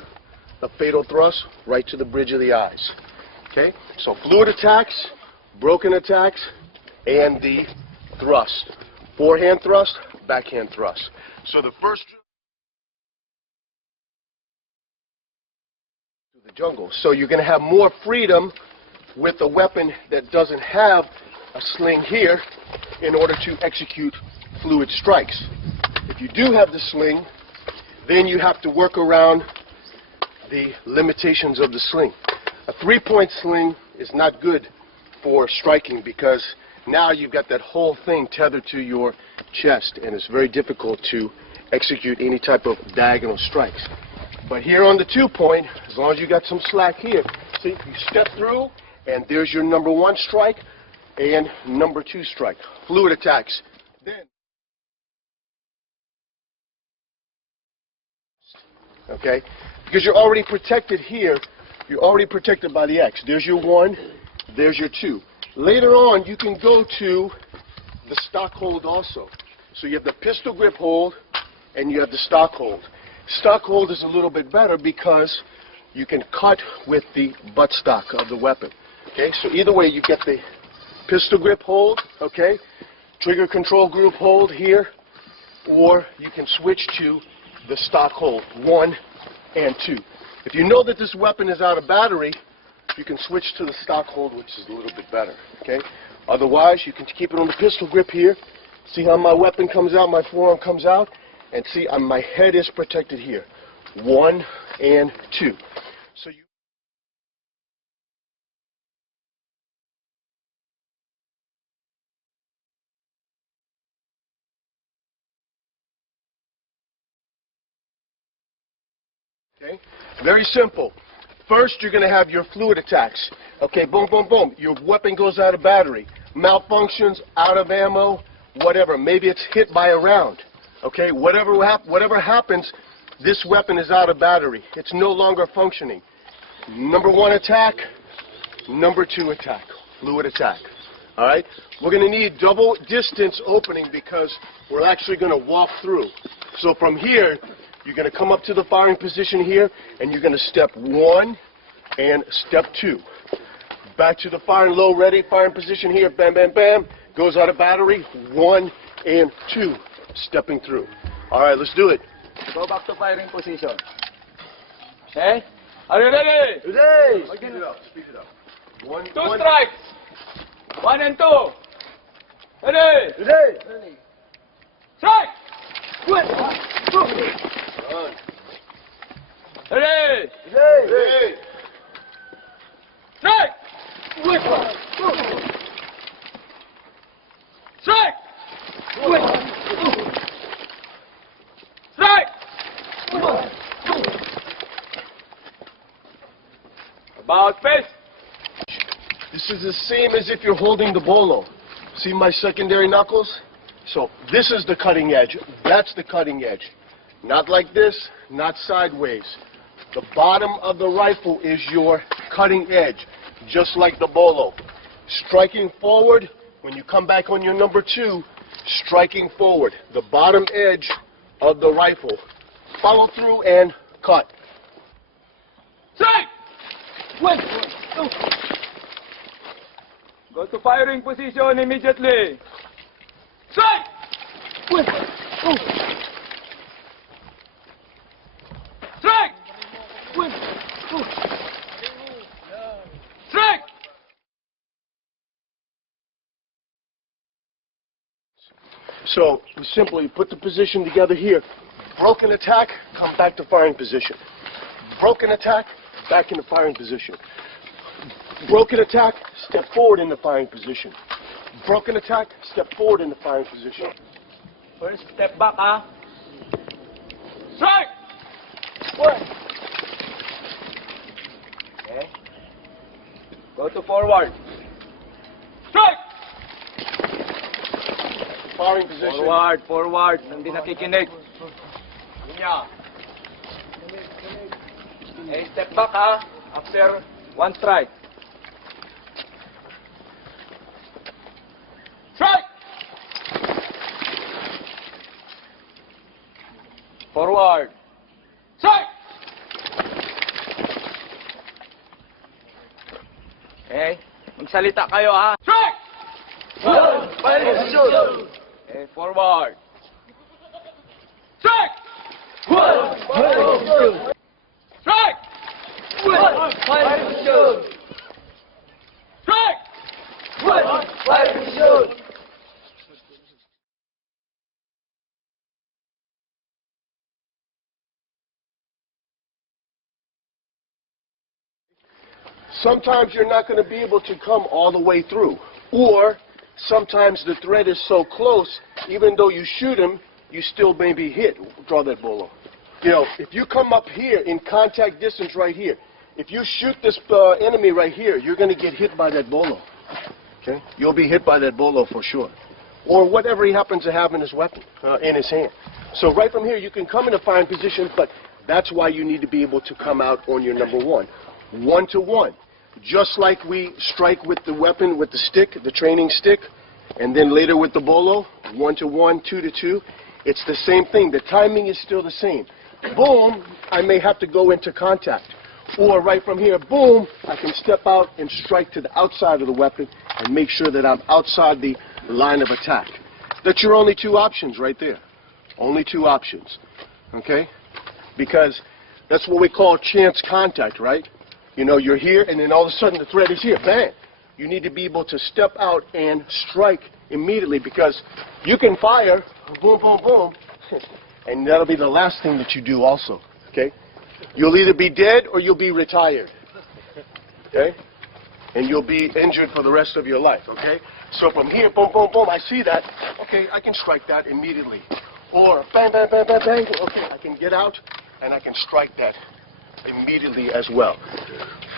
a fatal thrust right to the bridge of the eyes, okay? So fluid attacks, broken attacks, and the thrust. Forehand thrust, backhand thrust. So the first to the jungle. So you're going to have more freedom with a weapon that doesn't have a sling here in order to execute fluid strikes. If you do have the sling, then you have to work around the limitations of the sling. A 3-point sling is not good for striking, because now you've got that whole thing tethered to your chest, and it's very difficult to execute any type of diagonal strikes. But here on the 2-point, as long as you got some slack here, see, you step through, and there's your number 1 strike and number 2 strike. Fluid attacks. Then, okay, because you're already protected here, you're already protected by the X. There's your 1, there's your 2. Later on, you can go to the stock hold also. So you have the pistol grip hold, and you have the stock hold. Stock hold is a little bit better because you can cut with the buttstock of the weapon. Okay, so either way, you get the pistol grip hold, okay, trigger control group hold here, or you can switch to the stock hold, 1 and 2. If you know that this weapon is out of battery, you can switch to the stock hold, which is a little bit better, okay? Otherwise, you can keep it on the pistol grip here. See how my weapon comes out, my forearm comes out, and see my head is protected here, 1 and 2. So you okay? Very simple. First, you're going to have your fluid attacks. Okay, boom, boom, boom. Your weapon goes out of battery. Malfunctions, out of ammo, whatever. Maybe it's hit by a round. Okay, whatever happens, this weapon is out of battery. It's no longer functioning. Number 1 attack, number 2 attack, fluid attack. All right? We're going to need double distance opening because we're actually going to walk through. So from here, you're going to come up to the firing position here, and you're going to step 1 and step 2. Back to the firing low, ready, firing position here, bam, bam, bam. Goes out of battery, 1 and 2, stepping through. All right, let's do it. Go back to firing position. Okay? Are you ready? Ready. Speed it up, speed it up. 2 strikes. 1 and 2. Ready? Ready. Strike! Run. Ready? Ready. Strike! Strike! Strike! About face. This is the same as if you're holding the bolo. See my secondary knuckles? So this is the cutting edge. That's the cutting edge. Not like this, not sideways. The bottom of the rifle is your cutting edge, just like the bolo. Striking forward, when you come back on your number 2, striking forward. The bottom edge of the rifle. Follow through and cut. Strike! One, two. Go to firing position immediately. Strike! One, two. Strike! One, two. Strike! So we simply put the position together here. Broken attack, come back to firing position. Broken attack, back into firing position. Broken attack, step forward into firing position. Broken attack, step forward into firing position. First step back, Strike! One. Okay. Go to forward. Strike! Firing position. Forward. Hindi nakikinig. Linya. Okay, step back, after one strike. Strike! Forward. Strike! Okay, magsalita kayo, Strike! Firing position. Okay, forward. Strike! Firing position. Strike! Firing position. Strike! Firing position. Sometimes you're not going to be able to come all the way through. Or sometimes the thread is so close, even though you shoot him, you still may be hit. Draw that bolo. You know, if you come up here in contact distance right here, if you shoot this enemy right here, you're going to get hit by that bolo. Okay? You'll be hit by that bolo for sure. Or whatever he happens to have in his weapon, in his hand. So right from here, you can come in a firing position, but that's why you need to be able to come out on your number 1. 1-to-1. Just like we strike with the weapon, with the stick, the training stick, and then later with the bolo, 1-to-1, 2-to-2. It's the same thing. The timing is still the same. Boom, I may have to go into contact. Or right from here, boom, I can step out and strike to the outside of the weapon and make sure that I'm outside the line of attack. That's your only 2 options right there. Only 2 options. Okay? Because that's what we call chance contact, right? You know, you're here, and then all of a sudden the threat is here. Bang! You need to be able to step out and strike immediately, because you can fire, boom, boom, boom, and that'll be the last thing that you do also, okay? You'll either be dead or you'll be retired, okay? And you'll be injured for the rest of your life, okay? So from here, boom, boom, boom, I see that, okay, I can strike that immediately. Or bang, bang, bang, bang, bang, okay, I can get out and I can strike that immediately as well.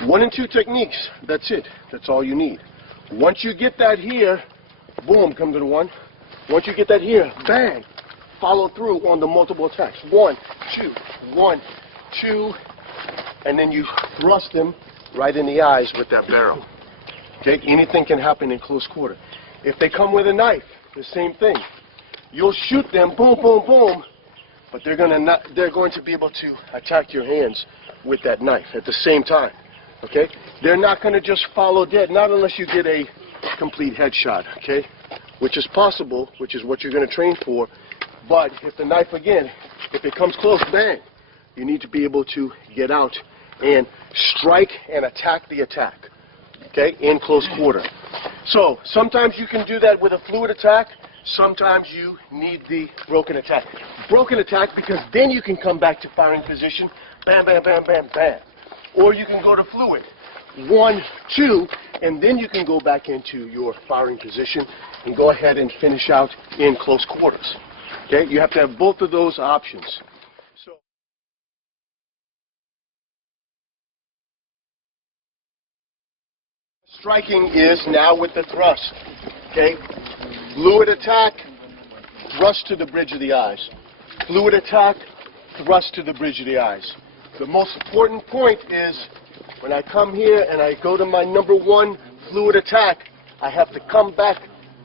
1 and 2 techniques, that's it. That's all you need. Once you get that here, boom, come to the 1. Once you get that here, bang, follow through on the multiple attacks. 1, 2, 1, 2, and then you thrust them right in the eyes with that barrel. Okay, anything can happen in close quarter. If they come with a knife, the same thing. You'll shoot them, boom, boom, boom, but they're going to be able to attack your hands with that knife at the same time. Okay? They're not going to just follow dead, not unless you get a complete headshot, okay? Which is possible, which is what you're going to train for. But if the knife, again, if it comes close, bang, you need to be able to get out and strike and attack the attack, okay, in close quarter. So sometimes you can do that with a fluid attack. Sometimes you need the broken attack. Broken attack, because then you can come back to firing position, bam, bam, bam, bam, bam. Or you can go to fluid, 1, 2, and then you can go back into your firing position and go ahead and finish out in close quarters. Okay, you have to have both of those options. So, striking is now with the thrust. Okay, fluid attack, thrust to the bridge of the eyes. Fluid attack, thrust to the bridge of the eyes. The most important point is when I come here and I go to my number 1 fluid attack, I have to come back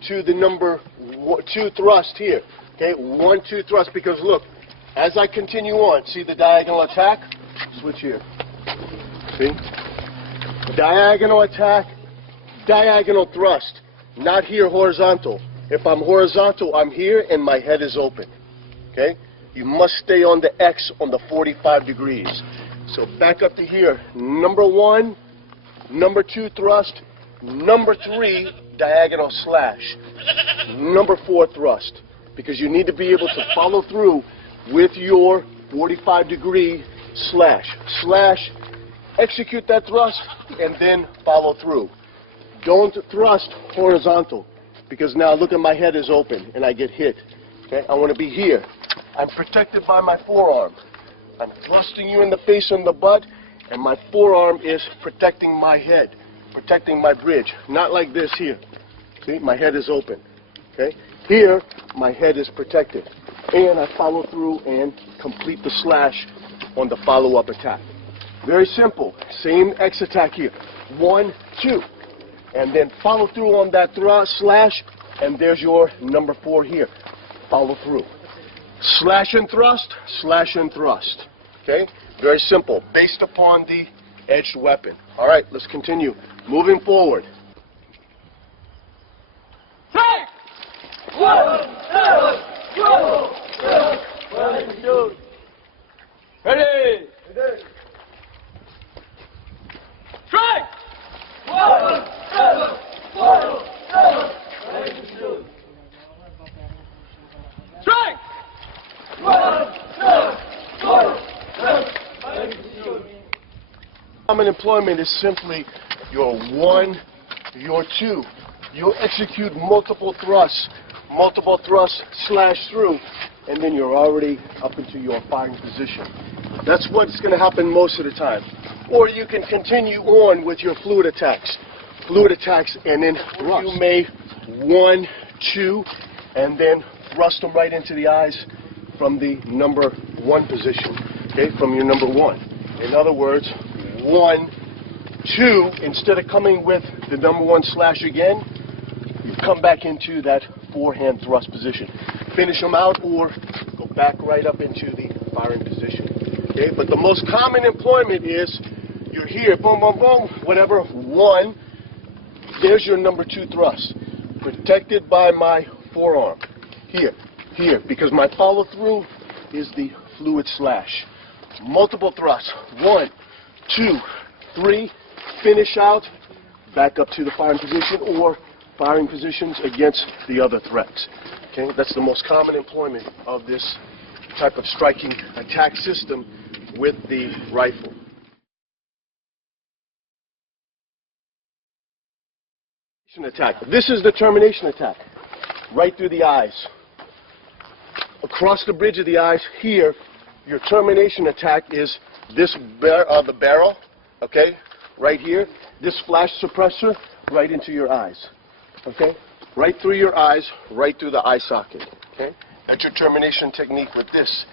to the number 2 thrust here. Okay, 1, 2 thrust, because look, as I continue on, see the diagonal attack? Switch here. See? Diagonal attack, diagonal thrust. Not here horizontal. If I'm horizontal, I'm here and my head is open. Okay? You must stay on the X on the 45 degrees. So back up to here. Number 1, number 2 thrust, number 3 diagonal slash, number 4 thrust. Because you need to be able to follow through with your 45 degree slash. Slash, execute that thrust, and then follow through. Don't thrust horizontal, because now look at my head is open and I get hit. Okay, I want to be here. I'm protected by my forearm. I'm thrusting you in the face and the butt, and my forearm is protecting my head, protecting my bridge. Not like this here. See, my head is open. Okay, here my head is protected, and I follow through and complete the slash on the follow-up attack. Very simple. Same X attack here. 1, 2, and then follow through on that thrust slash, and there's your number 4 here. Follow through. Slash and thrust, slash and thrust. Okay? Very simple, based upon the edged weapon. All right, let's continue. Moving forward. Strike! 1, 7, 2, 1, shoot. Ready! Strike! 1, 7, 2, 7, shoot. Strike! 1, 7, 2, 7, shoot. Common employment is simply your 1, your 2. You execute multiple thrusts, slash through, and then you're already up into your firing position. That's what's going to happen most of the time. Or you can continue on with your fluid attacks. Fluid attacks, and then thrust. You may 1, 2, and then thrust them right into the eyes from the number 1 position. Okay, from your number 1. In other words, 1, 2, instead of coming with the number 1 slash again, you come back into that forehand thrust position. Finish them out or go back right up into the firing position. Okay, but the most common employment is you're here, boom, boom, boom, whatever, 1, there's your number 2 thrust, protected by my forearm. Here, because my follow through is the fluid slash. Multiple thrusts, 1, 2, 3, finish out, back up to the firing position or firing positions against the other threats. Okay, that's the most common employment of this type of striking attack system with the rifle. Attack. This is the termination attack. Right through the eyes. Across the bridge of the eyes here, your termination attack is this the barrel, okay, right here. This flash suppressor right into your eyes. Okay? Right through your eyes, right through the eye socket. Okay? That's your termination technique with this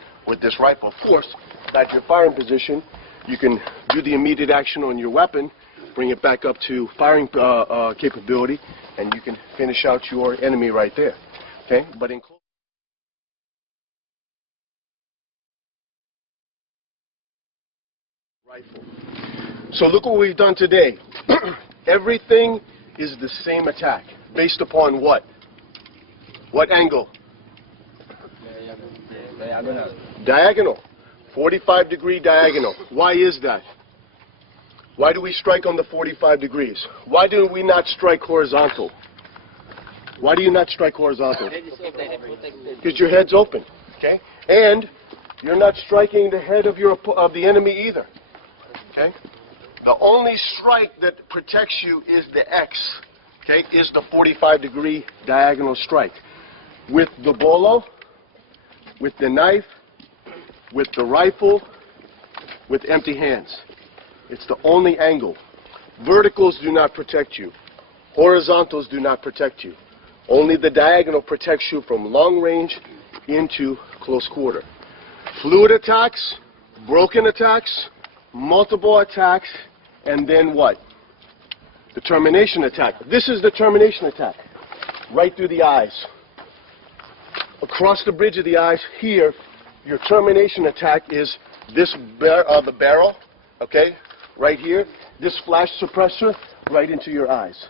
rifle. Of course, at your firing position, you can do the immediate action on your weapon, bring it back up to firing capability, and you can finish out your enemy right there. Okay? But in rifle. So look what we've done today. Everything is the same attack. Based upon what? What angle? Diagonal. Diagonal. 45 degree diagonal. Why is that? Why do we strike on the 45 degrees? Why do we not strike horizontal? Why do you not strike horizontal? Because your head's open. Okay? And you're not striking the head of the enemy either. Okay? The only strike that protects you is the X. Okay, is the 45 degree diagonal strike. With the bolo, with the knife, with the rifle, with empty hands. It's the only angle. Verticals do not protect you. Horizontals do not protect you. Only the diagonal protects you from long range into close quarter. Fluid attacks, broken attacks, multiple attacks, and then what? The termination attack. This is the termination attack. Right through the eyes. Across the bridge of the eyes here, your termination attack is this the barrel, okay? Right here. This flash suppressor right into your eyes.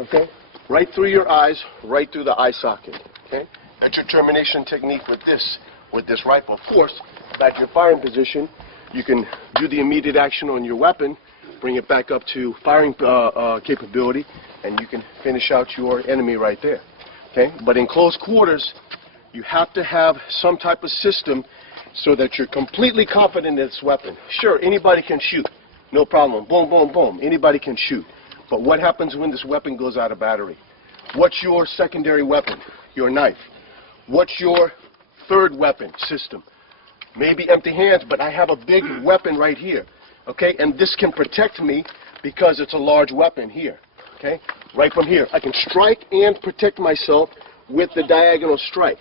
Okay? Right through your eyes, right through the eye socket. Okay? That's your termination technique with this rifle. Of course, back to your firing position, you can do the immediate action on your weapon, bring it back up to firing capability, and you can finish out your enemy right there. Okay? But in close quarters, you have to have some type of system so that you're completely confident in this weapon. Sure, anybody can shoot. No problem. Boom, boom, boom. Anybody can shoot. But what happens when this weapon goes out of battery? What's your secondary weapon? Your knife. What's your third weapon system? Maybe empty hands, but I have a big weapon right here. Okay? And this can protect me because it's a large weapon here. Okay? Right from here. I can strike and protect myself with the diagonal strike,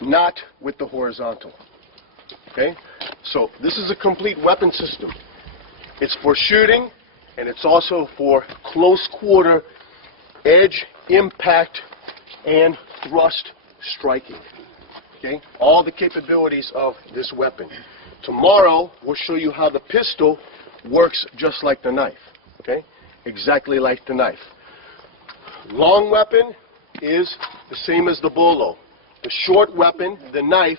not with the horizontal. Okay? So this is a complete weapon system. It's for shooting, and it's also for close quarter, edge, impact, and thrust striking. Okay? All the capabilities of this weapon. Tomorrow, we'll show you how the pistol works just like the knife. Okay? Exactly like the knife. Long weapon is the same as the bolo. The short weapon, the knife,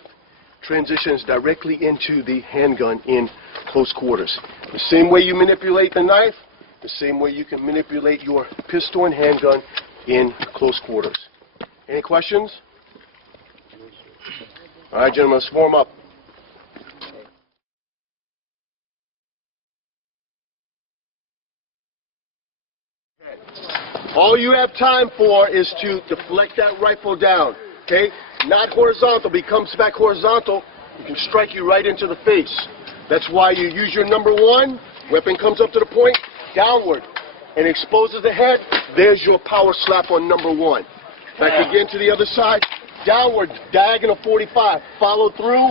transitions directly into the handgun in close quarters. The same way you manipulate the knife, the same way you can manipulate your pistol and handgun in close quarters. Any questions? All right, gentlemen, let's form up. All you have time for is to deflect that rifle down, okay? Not horizontal. If he comes back horizontal, he can strike you right into the face. That's why you use your number one. Weapon comes up to the point, downward, and exposes the head. There's your power slap on number one. Back again to the other side, downward, diagonal 45. Follow through,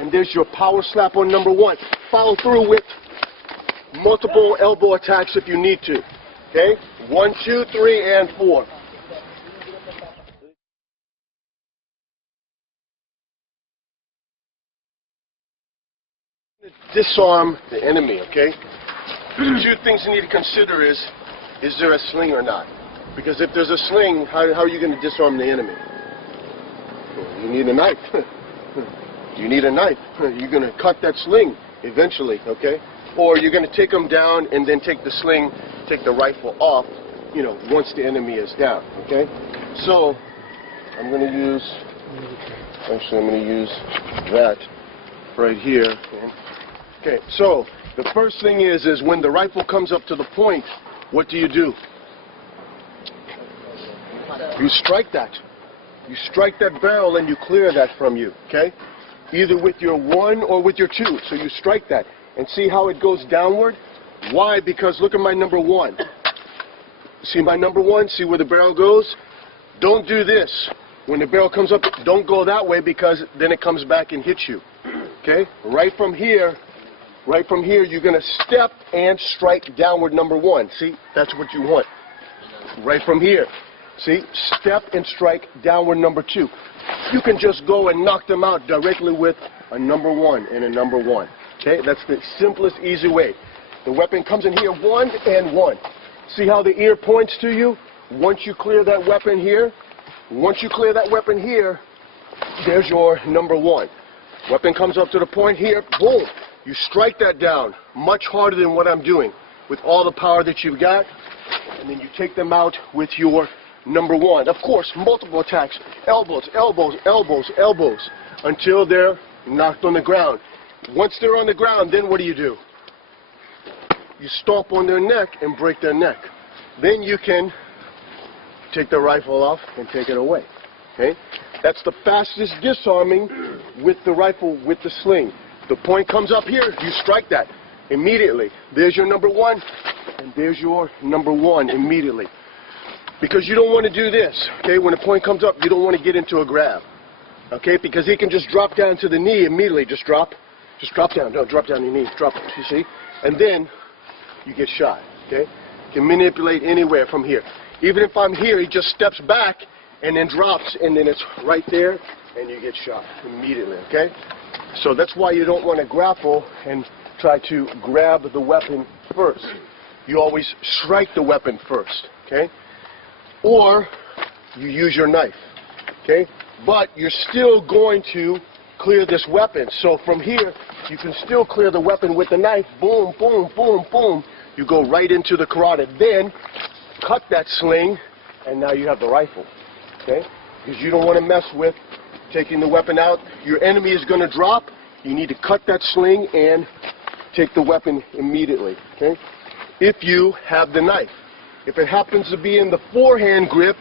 and there's your power slap on number one. Follow through with multiple elbow attacks if you need to. Okay? 1, 2, 3, and 4. Disarm the enemy, okay? Two things you need to consider is there a sling or not? Because if there's a sling, how are you going to disarm the enemy? You need a knife. You need a knife. You're going to cut that sling eventually, okay? Or you're going to take them down and then take the sling, take the rifle off, you know, once the enemy is down, okay? So, I'm going to use that right here. Okay, so the first thing is when the rifle comes up to the point, what do? You strike that. You strike that barrel and you clear that from you, okay? Either with your 1 or with your 2. So you strike that. And see how it goes downward? Why? Because look at my number 1. See my number 1? See where the barrel goes? Don't do this. When the barrel comes up, don't go that way because then it comes back and hits you. Okay? Right from here, you're going to step and strike downward number 1. See? That's what you want. Right from here. See? Step and strike downward number 2. You can just go and knock them out directly with a number 1 and a number 1. Okay? That's the simplest, easy way. The weapon comes in here, 1 and 1. See how the ear points to you? Once you clear that weapon here, there's your number 1. Weapon comes up to the point here, boom. You strike that down much harder than what I'm doing with all the power that you've got, and then you take them out with your number 1. Of course, multiple attacks, elbows, elbows, elbows, elbows, until they're knocked on the ground. Once they're on the ground, then what do? You stomp on their neck and break their neck. Then you can take the rifle off and take it away. Okay? That's the fastest disarming with the rifle, with the sling. The point comes up here, you strike that immediately. There's your number 1, and there's your number 1 immediately. Because you don't want to do this, okay? When the point comes up, you don't want to get into a grab, okay? Because he can just drop down to the knee immediately. Just drop down. No, drop down your knee. Drop it, you see? And then you get shot, okay? You can manipulate anywhere from here. Even if I'm here, he just steps back and then drops, and then it's right there, and you get shot immediately, okay? So that's why you don't want to grapple and try to grab the weapon first. You always strike the weapon first, okay? Or you use your knife, okay? But you're still going to clear this weapon. So from here, you can still clear the weapon with the knife. Boom, boom, boom, boom. You go right into the carotid. Then cut that sling, and now you have the rifle, okay? Because you don't want to mess with taking the weapon out. Your enemy is going to drop. You need to cut that sling and take the weapon immediately, okay? If you have the knife. If it happens to be in the forehand grip,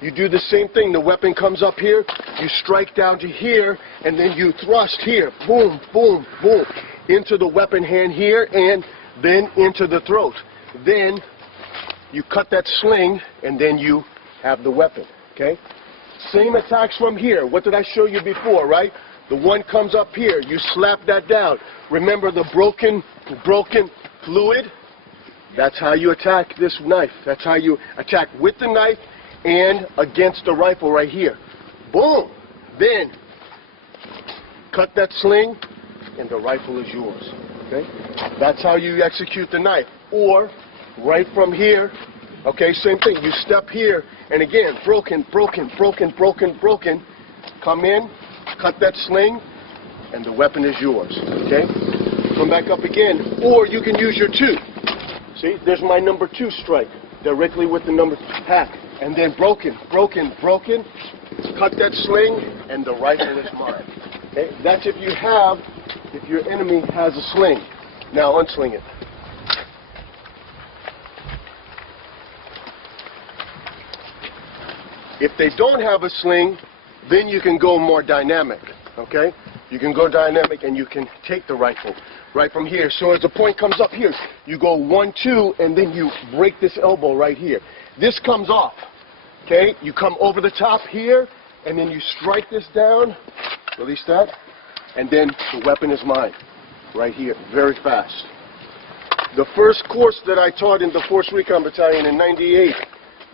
you do the same thing. The weapon comes up here, you strike down to here, and then you thrust here. Boom, boom, boom. Into the weapon hand here, and then into the throat. Then you cut that sling, and then you have the weapon, okay? Same attacks from here. What did I show you before, right? The one comes up here. You slap that down. Remember the broken fluid? That's how you attack this knife. That's how you attack with the knife and against the rifle right here. Boom! Then cut that sling, and the rifle is yours, okay? That's how you execute the knife. Or right from here, okay, same thing. You step here, and again, broken. Come in, cut that sling, and the weapon is yours, okay? Come back up again, or you can use your 2. See, there's my number 2 strike, directly with the number hack. And then broken. Cut that sling, and the rifle is mine. Okay? That's if your enemy has a sling. Now unsling it. If they don't have a sling, then you can go more dynamic, okay? You can go dynamic and you can take the rifle right from here. So as the point comes up here, you go 1, 2, and then you break this elbow right here. This comes off, okay? You come over the top here, and then you strike this down, release that, and then the weapon is mine, right here, very fast. The first course that I taught in the Force Recon Battalion in '98,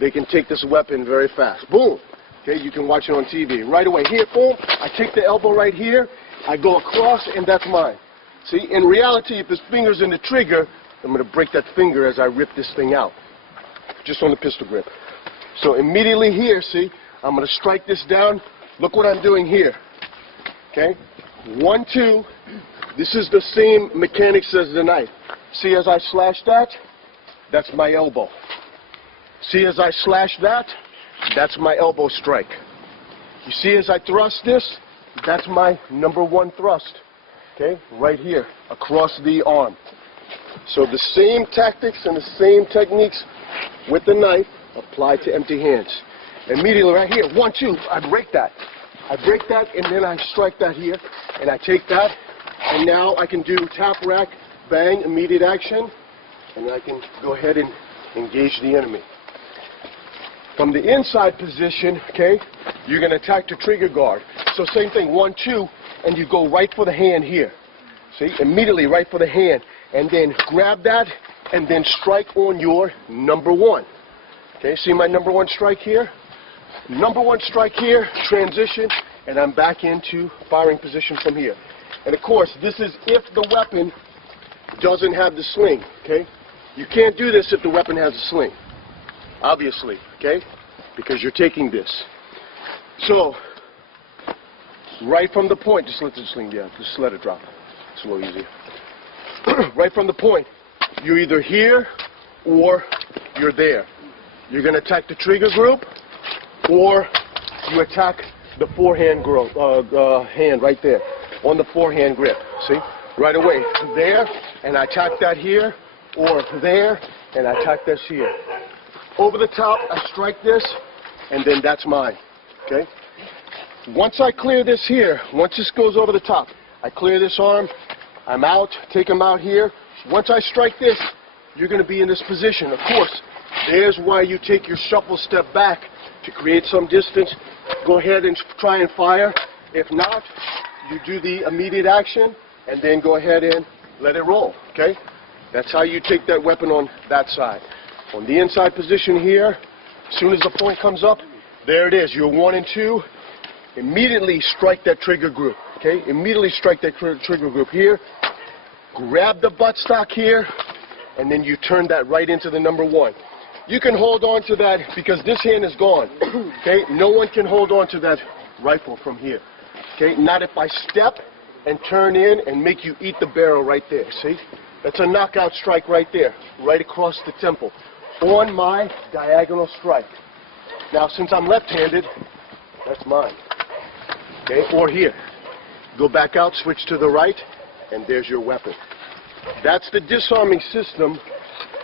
they can take this weapon very fast. Boom. Okay, you can watch it on TV. Right away, here, boom, I take the elbow right here, I go across, and that's mine. See, in reality, if his finger's in the trigger, I'm going to break that finger as I rip this thing out, just on the pistol grip. So immediately here, see, I'm going to strike this down. Look what I'm doing here. Okay, 1, 2. This is the same mechanics as the knife. See, as I slash that, that's my elbow. See, as I slash that, that's my elbow strike. You see, as I thrust this, that's my number 1 thrust. Okay, right here, across the arm. So the same tactics and the same techniques with the knife apply to empty hands. Immediately right here, 1, 2, I break that. And then I strike that here, and I take that, and now I can do tap, rack, bang, immediate action, and I can go ahead and engage the enemy. From the inside position, okay, you're going to attack the trigger guard. So same thing, 1, 2, and you go right for the hand here. See, immediately right for the hand, and then grab that, and then strike on your number 1. Okay, see my number 1 strike here? Number 1 strike here, transition, and I'm back into firing position from here. And of course, this is if the weapon doesn't have the sling, okay? You can't do this if the weapon has a sling, obviously, okay? Because you're taking this. So, right from the point, just let the sling down, just let it drop. It's a little easier. Right from the point, you're either here or you're there. You're going to attack the trigger group, or you attack the forehand hand right there, on the forehand grip. See? Right away, there, and I attack that here, or there, and I attack this here. Over the top, I strike this, and then that's mine. Okay? Once I clear this here, once this goes over the top, I clear this arm, I'm out, take him out here. Once I strike this, you're going to be in this position. Of course, There's why you take your shuffle step back to create some distance. Go ahead and try and fire. If not, you do the immediate action and then go ahead and let it roll, okay? That's how you take that weapon on that side. On the inside position here, as soon as the point comes up, there it is. You're 1 and 2. Immediately strike that trigger group, okay? Immediately strike that trigger group here. Grab the buttstock here, and then you turn that right into the number 1. You can hold on to that because this hand is gone, okay? No one can hold on to that rifle from here, okay? Not if I step and turn in and make you eat the barrel right there, see? That's a knockout strike right there, right across the temple, on my diagonal strike. Now, since I'm left-handed, that's mine, okay? Or here. Go back out, switch to the right, and there's your weapon. That's the disarming system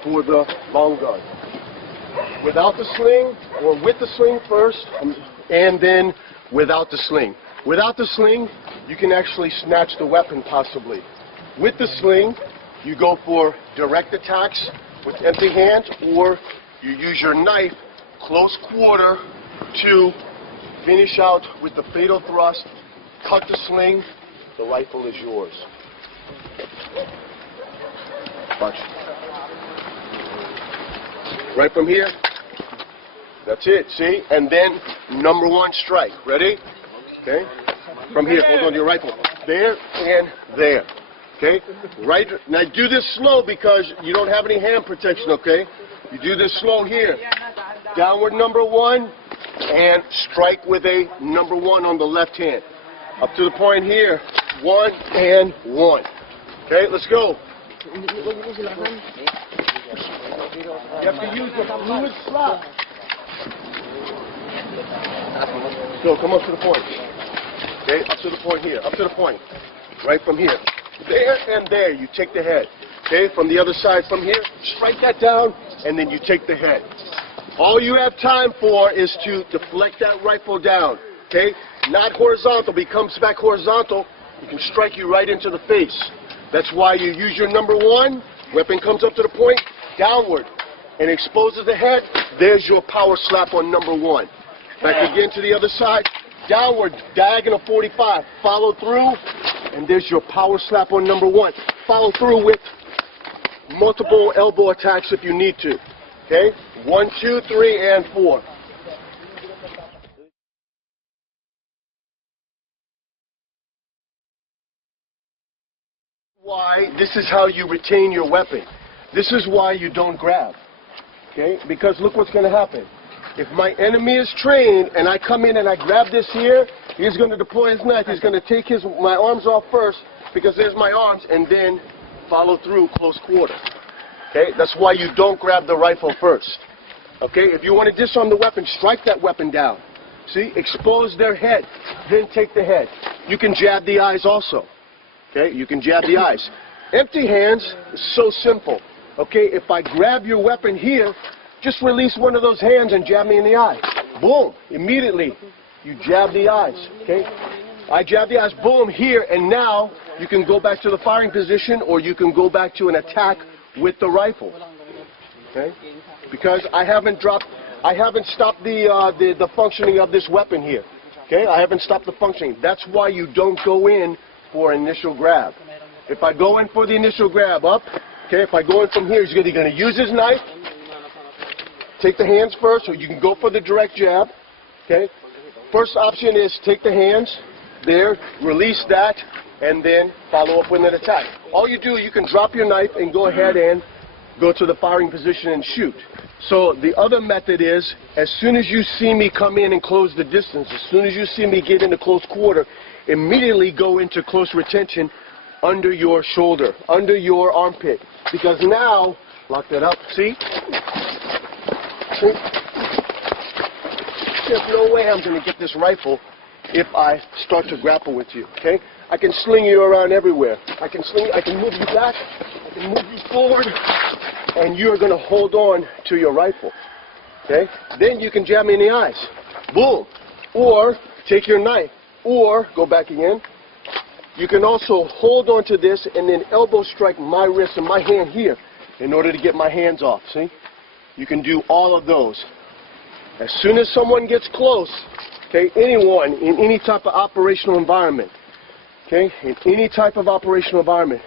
for the long gun. Without the sling, or with the sling first, and then without the sling. Without the sling, you can actually snatch the weapon possibly. With the sling, you go for direct attacks with empty hands, or you use your knife close quarter to finish out with the fatal thrust, cut the sling, the rifle is yours. Watch. Right from here, that's it, see? And then number 1 strike, ready? Okay? From here, hold on to your rifle. There and there, okay? Right, now do this slow because you don't have any hand protection, okay? You do this slow here. Downward number 1, and strike with a number 1 on the left hand. Up to the point here, 1 and 1. Okay, let's go. You have to use the fluid slot. Go, come up to the point. Okay, up to the point here, up to the point. Right from here. There and there, you take the head. Okay, from the other side from here, strike that down, and then you take the head. All you have time for is to deflect that rifle down. Okay, not horizontal, but he comes back horizontal, he can strike you right into the face. That's why you use your number 1, weapon comes up to the point, downward, and exposes the head. There's your power slap on number 1. Back again to the other side, downward, diagonal 45, follow through, and there's your power slap on number 1. Follow through with multiple elbow attacks if you need to. Okay, 1, 2, 3, and 4. Why this is how you retain your weapon. This is why you don't grab. Okay? Because look what's going to happen. If my enemy is trained and I come in and I grab this here, he's going to deploy his knife. He's going to take my arms off first because there's my arms, and then follow through close quarter. Okay? That's why you don't grab the rifle first. Okay? If you want to disarm the weapon, strike that weapon down. See? Expose their head. Then take the head. You can jab the eyes also. Okay, you can jab the eyes. Empty hands is so simple. Okay, if I grab your weapon here, just release one of those hands and jab me in the eye. Boom, immediately you jab the eyes. Okay, I jab the eyes, boom, here, and now you can go back to the firing position, or you can go back to an attack with the rifle. Okay, because I haven't stopped the functioning of this weapon here. Okay, I haven't stopped the functioning. That's why you don't go in for initial grab. If I go in for the initial grab up, okay, if I go in from here, he's either going to use his knife, take the hands first, or you can go for the direct jab. Okay, first option is take the hands there, release that, and then follow up with an attack. All you do, you can drop your knife and go ahead and go to the firing position and shoot. So the other method is, as soon as you see me come in and close the distance, as soon as you see me get into close quarter, immediately go into close retention under your shoulder, under your armpit. Because now, lock that up, see? See? There's no way I'm going to get this rifle if I start to grapple with you, okay? I can sling you around everywhere. I can move you back, I can move you forward, and you're going to hold on to your rifle, okay? Then you can jab me in the eyes. Boom. Or take your knife. Or, go back again, you can also hold on to this and then elbow strike my wrist and my hand here in order to get my hands off, see? You can do all of those. As soon as someone gets close, okay, anyone in any type of operational environment, okay, in any type of operational environment,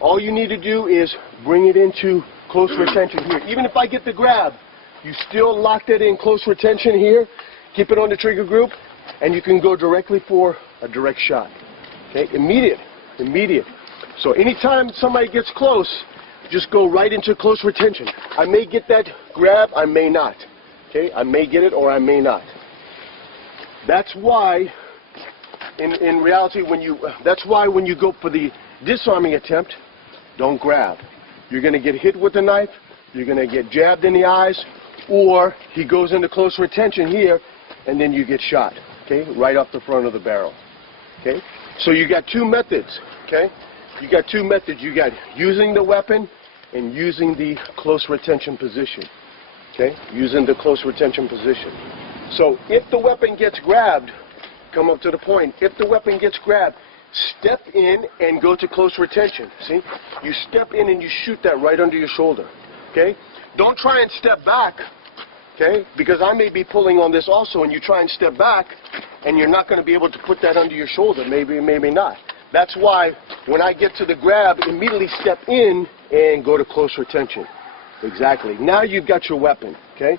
all you need to do is bring it into close retention here. Even if I get the grab, you still lock that in close retention here, keep it on the trigger group, and you can go directly for a direct shot. Okay, immediate. So anytime somebody gets close, just go right into close retention. I may get that grab, I may not. Okay, I may get it or I may not. That's why, in reality, when you go for the disarming attempt, don't grab. You're going to get hit with the knife, you're going to get jabbed in the eyes, or he goes into close retention here, and then you get shot, okay, right off the front of the barrel. Okay, so you got two methods, okay? You got two methods. You got using the weapon and using the close retention position, okay? Using the close retention position. So if the weapon gets grabbed, come up to the point, if the weapon gets grabbed, step in and go to close retention. See? You step in and you shoot that right under your shoulder. Okay? Don't try and step back. Okay? Because I may be pulling on this also, and you try and step back, and you're not going to be able to put that under your shoulder. Maybe, maybe not. That's why when I get to the grab, immediately step in and go to close retention. Exactly. Now you've got your weapon. Okay?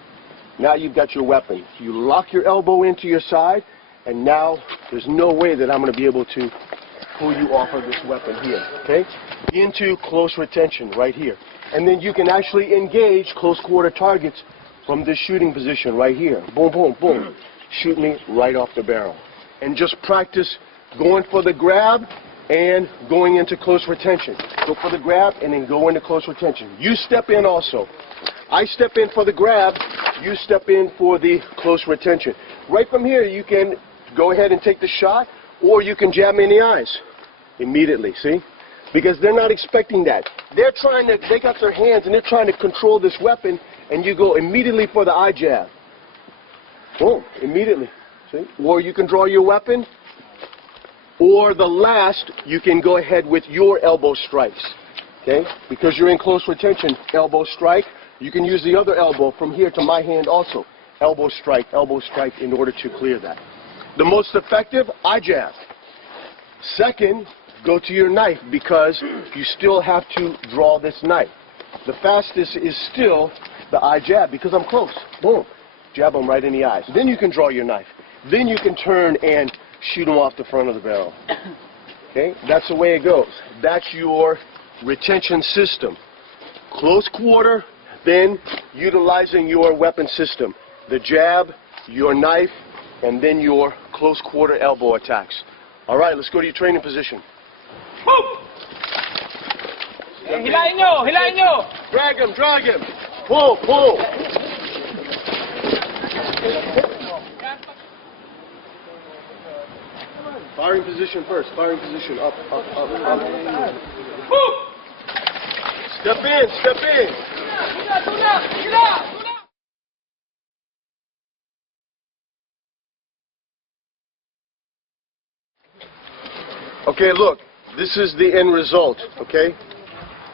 Now you've got your weapon. You lock your elbow into your side, and now there's no way that I'm going to be able to pull you off of this weapon here, okay? Into close retention right here. And then you can actually engage close quarter targets from this shooting position right here. Boom, boom, boom. Shoot me right off the barrel. And just practice going for the grab and going into close retention. Go for the grab and then go into close retention. You step in also. I step in for the grab, you step in for the close retention. Right from here you can go ahead and take the shot, or you can jab me in the eyes immediately, see? Because they're not expecting that. They got their hands and they're trying to control this weapon, and you go immediately for the eye jab. Boom, immediately, see? Or you can draw your weapon, or the last, you can go ahead with your elbow strikes, okay? Because you're in close retention, elbow strike. You can use the other elbow from here to my hand also. Elbow strike in order to clear that. The most effective, eye jab. Second, go to your knife, because you still have to draw this knife. The fastest is still the eye jab, because I'm close. Boom. Jab them right in the eyes. Then you can draw your knife. Then you can turn and shoot them off the front of the barrel. Okay? That's the way it goes. That's your retention system. Close quarter, then utilizing your weapon system. The jab, your knife, and then your close quarter elbow attacks. All right, let's go to your training position. Hilahin nyo! Drag him! Pull! Firing position first, firing position, up. Step in! Okay, look, this is the end result, okay?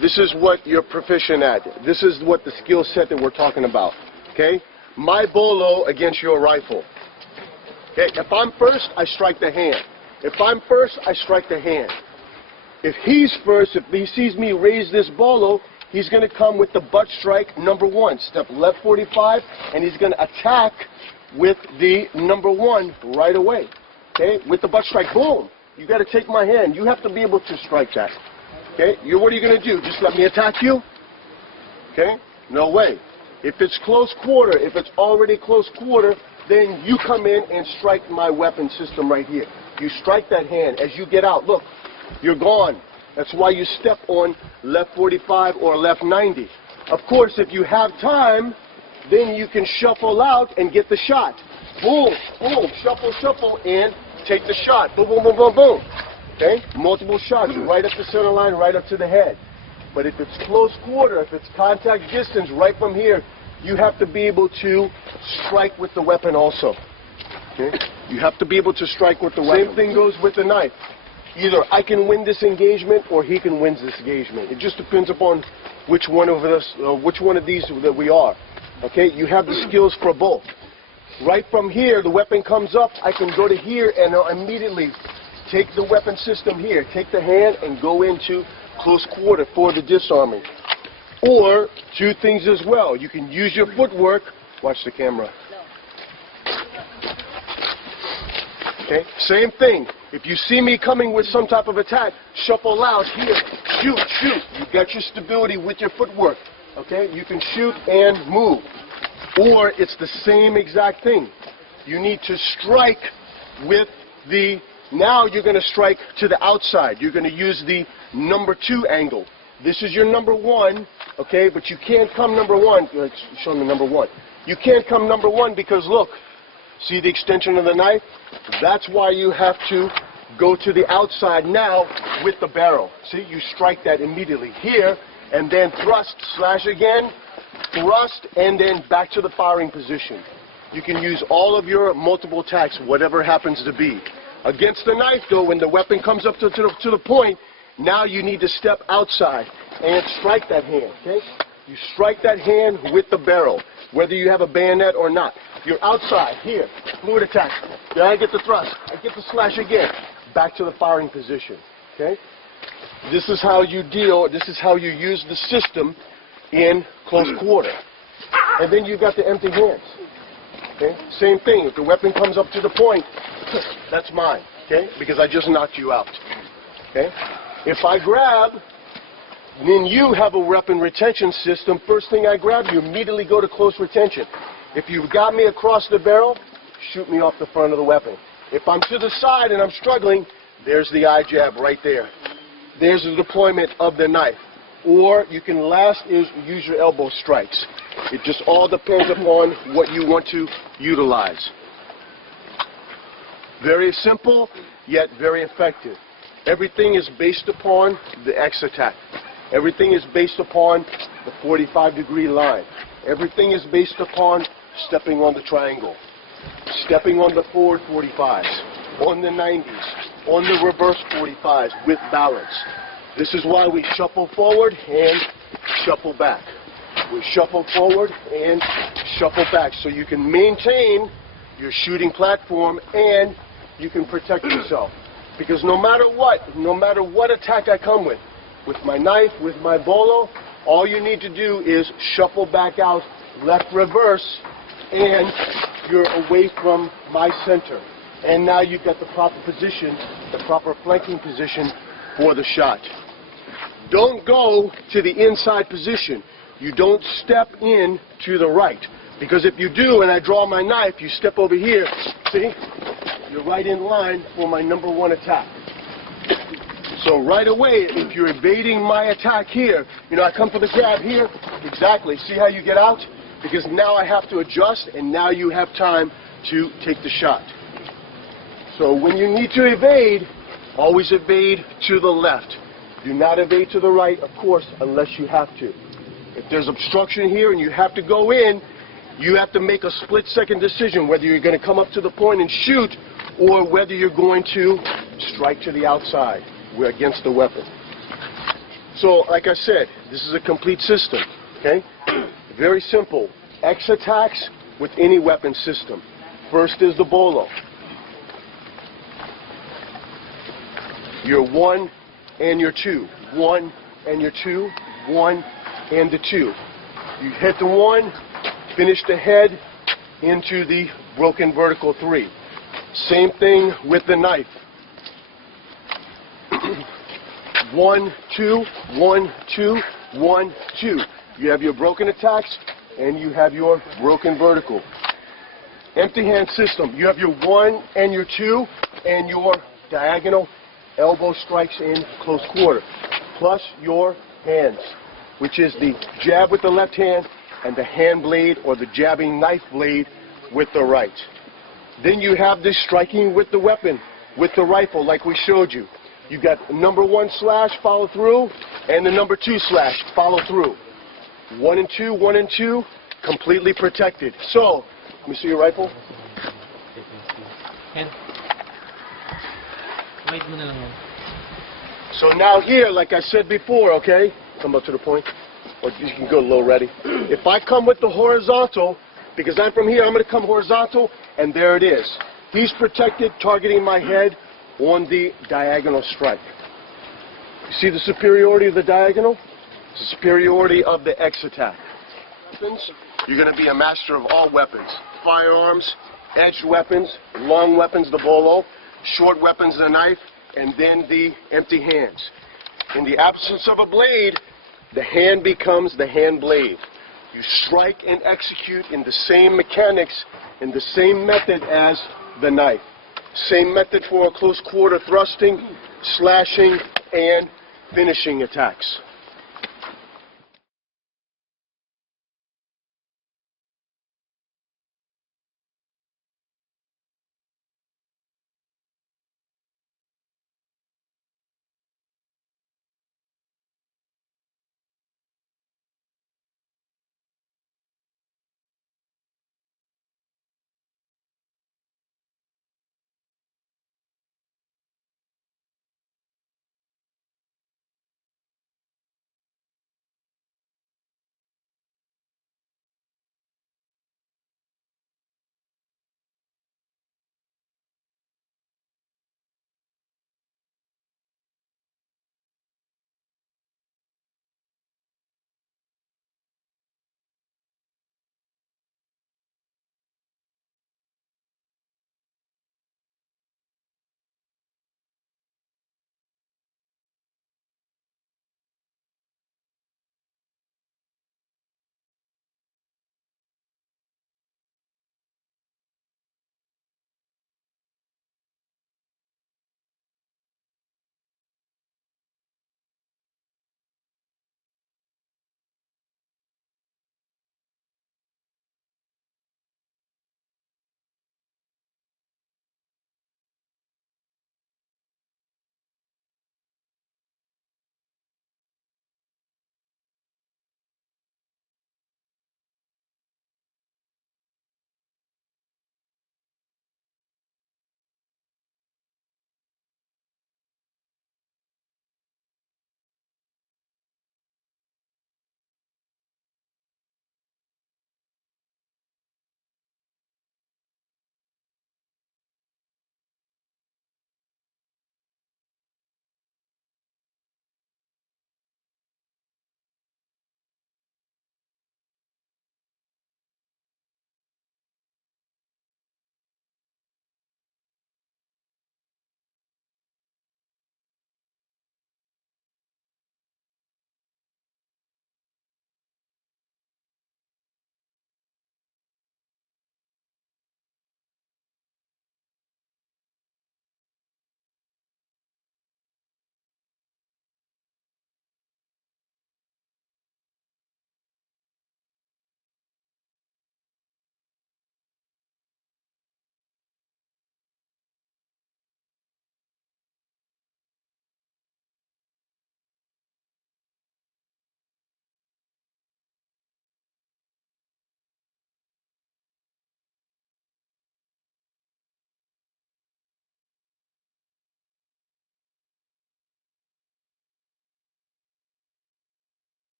This is what you're proficient at. This is what the skill set that we're talking about, okay? My bolo against your rifle. Okay, if I'm first, I strike the hand. If I'm first, I strike the hand. If he's first, if he sees me raise this bolo, he's going to come with the butt strike number 1. Step left 45, and he's going to attack with the number 1 right away, okay? With the butt strike, boom. You got to take my hand. You have to be able to strike that. Okay? What are you going to do? Just let me attack you? Okay? No way. If it's close quarter, if it's already close quarter, then you come in and strike my weapon system right here. You strike that hand. As you get out, look, you're gone. That's why you step on left 45 or left 90. Of course, if you have time, then you can shuffle out and get the shot. Boom, boom, shuffle, and take the shot. Boom, boom, boom, boom, boom. Okay? Multiple shots right up the center line, right up to the head. But if it's close quarter, if it's contact distance right from here, you have to be able to strike with the weapon also. Okay? You have to be able to strike with the weapon. Same thing goes with the knife. Either I can win this engagement or he can win this engagement. It just depends upon which one of these that we are. Okay, you have the skills for both. Right from here, the weapon comes up, I can go to here and I'll immediately take the weapon system here, take the hand and go into close quarter for the disarming. Or, two things as well, you can use your footwork, watch the camera. Okay, same thing. If you see me coming with some type of attack, shuffle out here, shoot, shoot. You got your stability with your footwork. Okay, you can shoot and move. Or it's the same exact thing. You need to strike with the, now you're going to strike to the outside. You're going to use the number 2 angle. This is your number 1, okay, but you can't come number 1. Let's show them the number 1. You can't come number 1 because look, see the extension of the knife? That's why you have to go to the outside now with the barrel. See, you strike that immediately here, and then thrust, slash again, thrust, and then back to the firing position. You can use all of your multiple attacks, whatever happens to be. Against the knife, though, when the weapon comes up to the point, now you need to step outside and strike that hand, okay? You strike that hand with the barrel, whether you have a bayonet or not. You're outside, here, fluid attack. Then I get the thrust, I get the slash again, back to the firing position, okay? This is how you deal, this is how you use the system in close quarter. And then you've got the empty hands, okay? Same thing, if the weapon comes up to the point, that's mine, okay? Because I just knocked you out, okay? If I grab, then you have a weapon retention system. First thing I grab, you immediately go to close retention. If you've got me across the barrel, shoot me off the front of the weapon. If I'm to the side and I'm struggling, there's the eye jab right there. There's the deployment of the knife. Or you can last is use your elbow strikes. It just all depends upon what you want to utilize. Very simple, yet very effective. Everything is based upon the X attack. Everything is based upon the 45-degree line. Everything is based upon stepping on the triangle, stepping on the forward 45s, on the 90s, on the reverse 45s with balance. This is why we shuffle forward and shuffle back. We shuffle forward and shuffle back so you can maintain your shooting platform and you can protect yourself. Because no matter what attack I come with my knife, with my bolo, all you need to do is shuffle back out, left reverse, and you're away from my center. And now you've got the proper position, the proper flanking position for the shot. Don't go to the inside position. You don't step in to the right. Because if you do, and I draw my knife, you step over here, see? You're right in line for my number 1 attack. So right away, if you're evading my attack here, you know, I come for the grab here, exactly. See how you get out? Because now I have to adjust, and now you have time to take the shot. So when you need to evade, always evade to the left. Do not evade to the right, of course, unless you have to. If there's obstruction here and you have to go in, you have to make a split-second decision whether you're going to come up to the point and shoot or whether you're going to strike to the outside against the weapon. So, like I said, this is a complete system, okay? Very simple. X attacks with any weapon system. First is the bolo. Your 1 and your 2. 1 and your 2. 1 and the 2. You hit the 1, finish the head into the broken vertical 3. Same thing with the knife. 1, 2, 1, 2, 1, 2. You have your broken attacks and you have your broken vertical. Empty hand system. You have your 1 and your 2 and your diagonal elbow strikes in close quarter. Plus your hands, which is the jab with the left hand and the hand blade or the jabbing knife blade with the right. Then you have this striking with the weapon, with the rifle like we showed you. You got number 1 slash, follow through, and the number 2 slash, follow through. 1 and 2, 1 and 2, completely protected. So, let me see your rifle. So now here, like I said before, okay, come up to the point. or you can go low, ready. If I come with the horizontal, because I'm from here, I'm going to come horizontal, and there it is. He's protected, targeting my head on the diagonal strike. You see the superiority of the diagonal? It's the superiority of the X attack. You're going to be a master of all weapons. Firearms, edged weapons, long weapons, the bolo, short weapons, the knife, and then the empty hands. In the absence of a blade, the hand becomes the hand blade. You strike and execute in the same mechanics, in the same method as the knife. Same method for a close quarter thrusting, slashing, and finishing attacks.